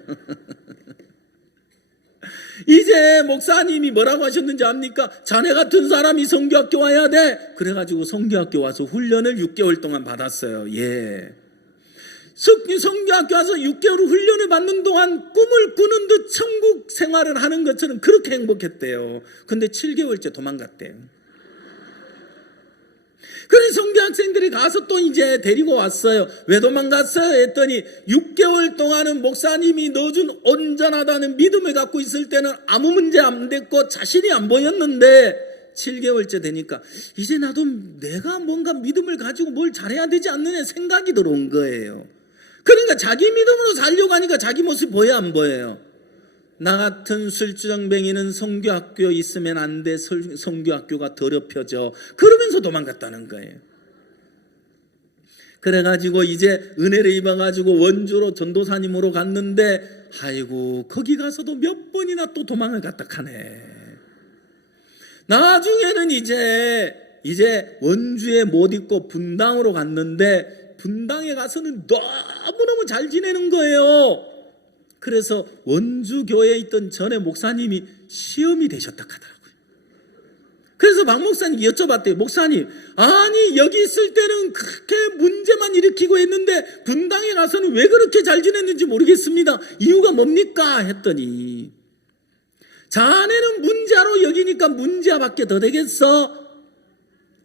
이제 목사님이 뭐라고 하셨는지 압니까? 자네 같은 사람이 성교학교 와야 돼. 그래가지고 성교학교 와서 훈련을 6개월 동안 받았어요. 예. 성교학교 와서 6개월 훈련을 받는 동안 꿈을 꾸는 듯 천국 생활을 하는 것처럼 그렇게 행복했대요. 근데 7개월째 도망갔대요. 그래서 성교학생들이 가서 또 이제 데리고 왔어요. 왜 도망갔어요? 했더니 6개월 동안은 목사님이 넣어준 온전하다는 믿음을 갖고 있을 때는 아무 문제 안 됐고 자신이 안 보였는데 7개월째 되니까 이제 나도 내가 뭔가 믿음을 가지고 뭘 잘해야 되지 않느냐 생각이 들어온 거예요. 그러니까 자기 믿음으로 살려고 하니까 자기 모습 보여 안 보여요? 나 같은 술주정뱅이는 성교학교 있으면 안 돼. 성교학교가 더럽혀져. 그러면서 도망갔다는 거예요. 그래가지고 이제 은혜를 입어가지고 원주로 전도사님으로 갔는데 아이고 거기 가서도 몇 번이나 또 도망을 갔다 카네. 나중에는 이제 원주에 못 있고 분당으로 갔는데 분당에 가서는 너무너무 잘 지내는 거예요. 그래서 원주교회에 있던 전에 목사님이 시험이 되셨다 하더라고요. 그래서 박 목사님이 여쭤봤대요. 목사님, 아니 여기 있을 때는 그렇게 문제만 일으키고 했는데 분당에 가서는 왜 그렇게 잘 지냈는지 모르겠습니다. 이유가 뭡니까? 했더니 자네는 문제아로 여기니까 문제아밖에 더 되겠어?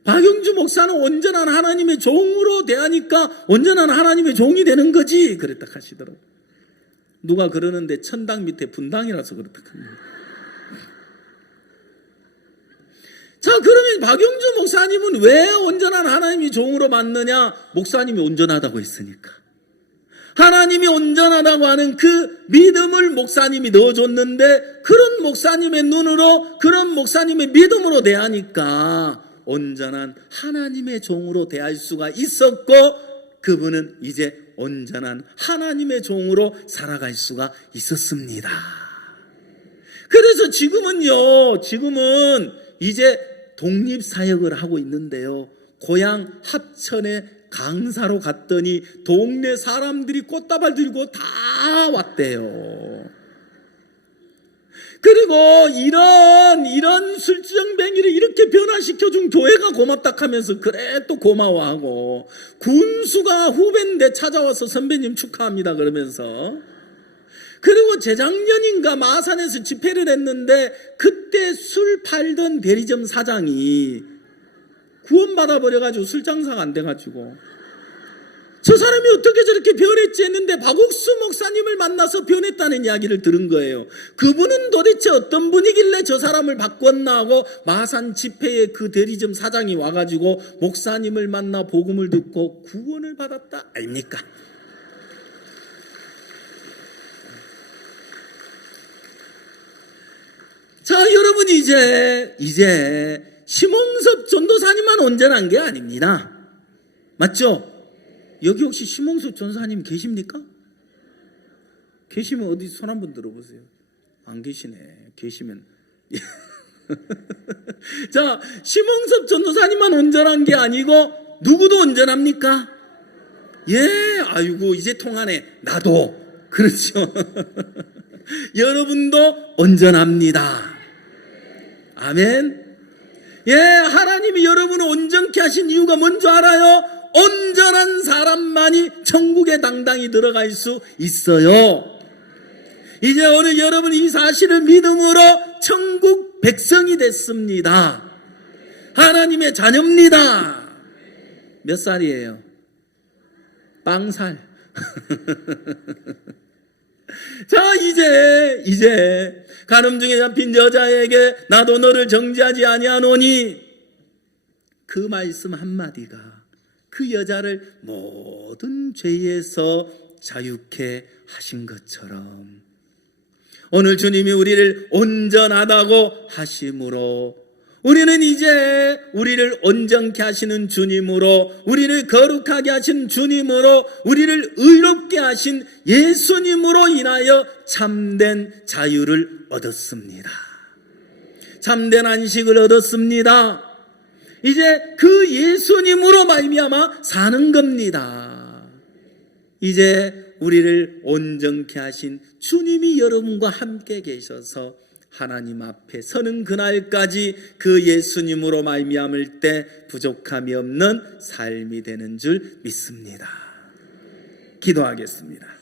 박영주 목사는 온전한 하나님의 종으로 대하니까 온전한 하나님의 종이 되는 거지. 그랬다 하시더라고요. 누가 그러는데 천당 밑에 분당이라서 그렇다 합니다. 자, 그러면 박영주 목사님은 왜 온전한 하나님이 종으로 맞느냐? 목사님이 온전하다고 했으니까. 하나님이 온전하다고 하는 그 믿음을 목사님이 넣어줬는데 그런 목사님의 눈으로 그런 목사님의 믿음으로 대하니까 온전한 하나님의 종으로 대할 수가 있었고 그분은 이제 온전한 하나님의 종으로 살아갈 수가 있었습니다. 그래서 지금은 이제 독립사역을 하고 있는데요. 고향 합천에 강사로 갔더니 동네 사람들이 꽃다발 들고 다 왔대요. 그리고 이런 술주정뱅이를 이렇게 변화시켜준 교회가 고맙다 하면서 그래 또 고마워하고 군수가 후배인데 찾아와서 선배님 축하합니다 그러면서 그리고 재작년인가 마산에서 집회를 했는데 그때 술 팔던 대리점 사장이 구원받아 버려가지고 술 장사가 안 돼가지고 저 사람이 어떻게 저렇게 변했지 했는데 박옥수 목사님을 만나서 변했다는 이야기를 들은 거예요. 그분은 도대체 어떤 분이길래 저 사람을 바꿨나 하고 마산 집회에 그 대리점 사장이 와가지고 목사님을 만나 복음을 듣고 구원을 받았다 아닙니까? 자, 여러분 이제 심홍섭 전도사님만 온전한 게 아닙니다. 맞죠? 여기 혹시 심홍섭 전사님 계십니까? 계시면 어디 손 한번 들어보세요. 안 계시네. 계시면 자, 심홍섭 전도사님만 온전한 게 아니고 누구도 온전합니까? 예, 아이고 이제 통하네. 나도 그렇죠. 여러분도 온전합니다. 아멘. 예, 하나님이 여러분을 온전케 하신 이유가 뭔지 알아요? 온전한 사람만이 천국에 당당히 들어갈 수 있어요. 이제 오늘 여러분 이 사실을 믿음으로 천국 백성이 됐습니다. 하나님의 자녀입니다. 몇 살이에요? 빵살. 자, 이제 간음 중에 잡힌 여자에게 나도 너를 정죄하지 아니하노니 그 말씀 한마디가 그 여자를 모든 죄에서 자유케 하신 것처럼 오늘 주님이 우리를 온전하다고 하심으로 우리는 이제 우리를 온전케 하시는 주님으로, 우리를 거룩하게 하신 주님으로, 우리를 의롭게 하신 예수님으로 인하여 참된 자유를 얻었습니다. 참된 안식을 얻었습니다. 이제 그 예수님으로 말미암아 사는 겁니다. 이제 우리를 온전케 하신 주님이 여러분과 함께 계셔서 하나님 앞에 서는 그날까지 그 예수님으로 말미암을 때 부족함이 없는 삶이 되는 줄 믿습니다. 기도하겠습니다.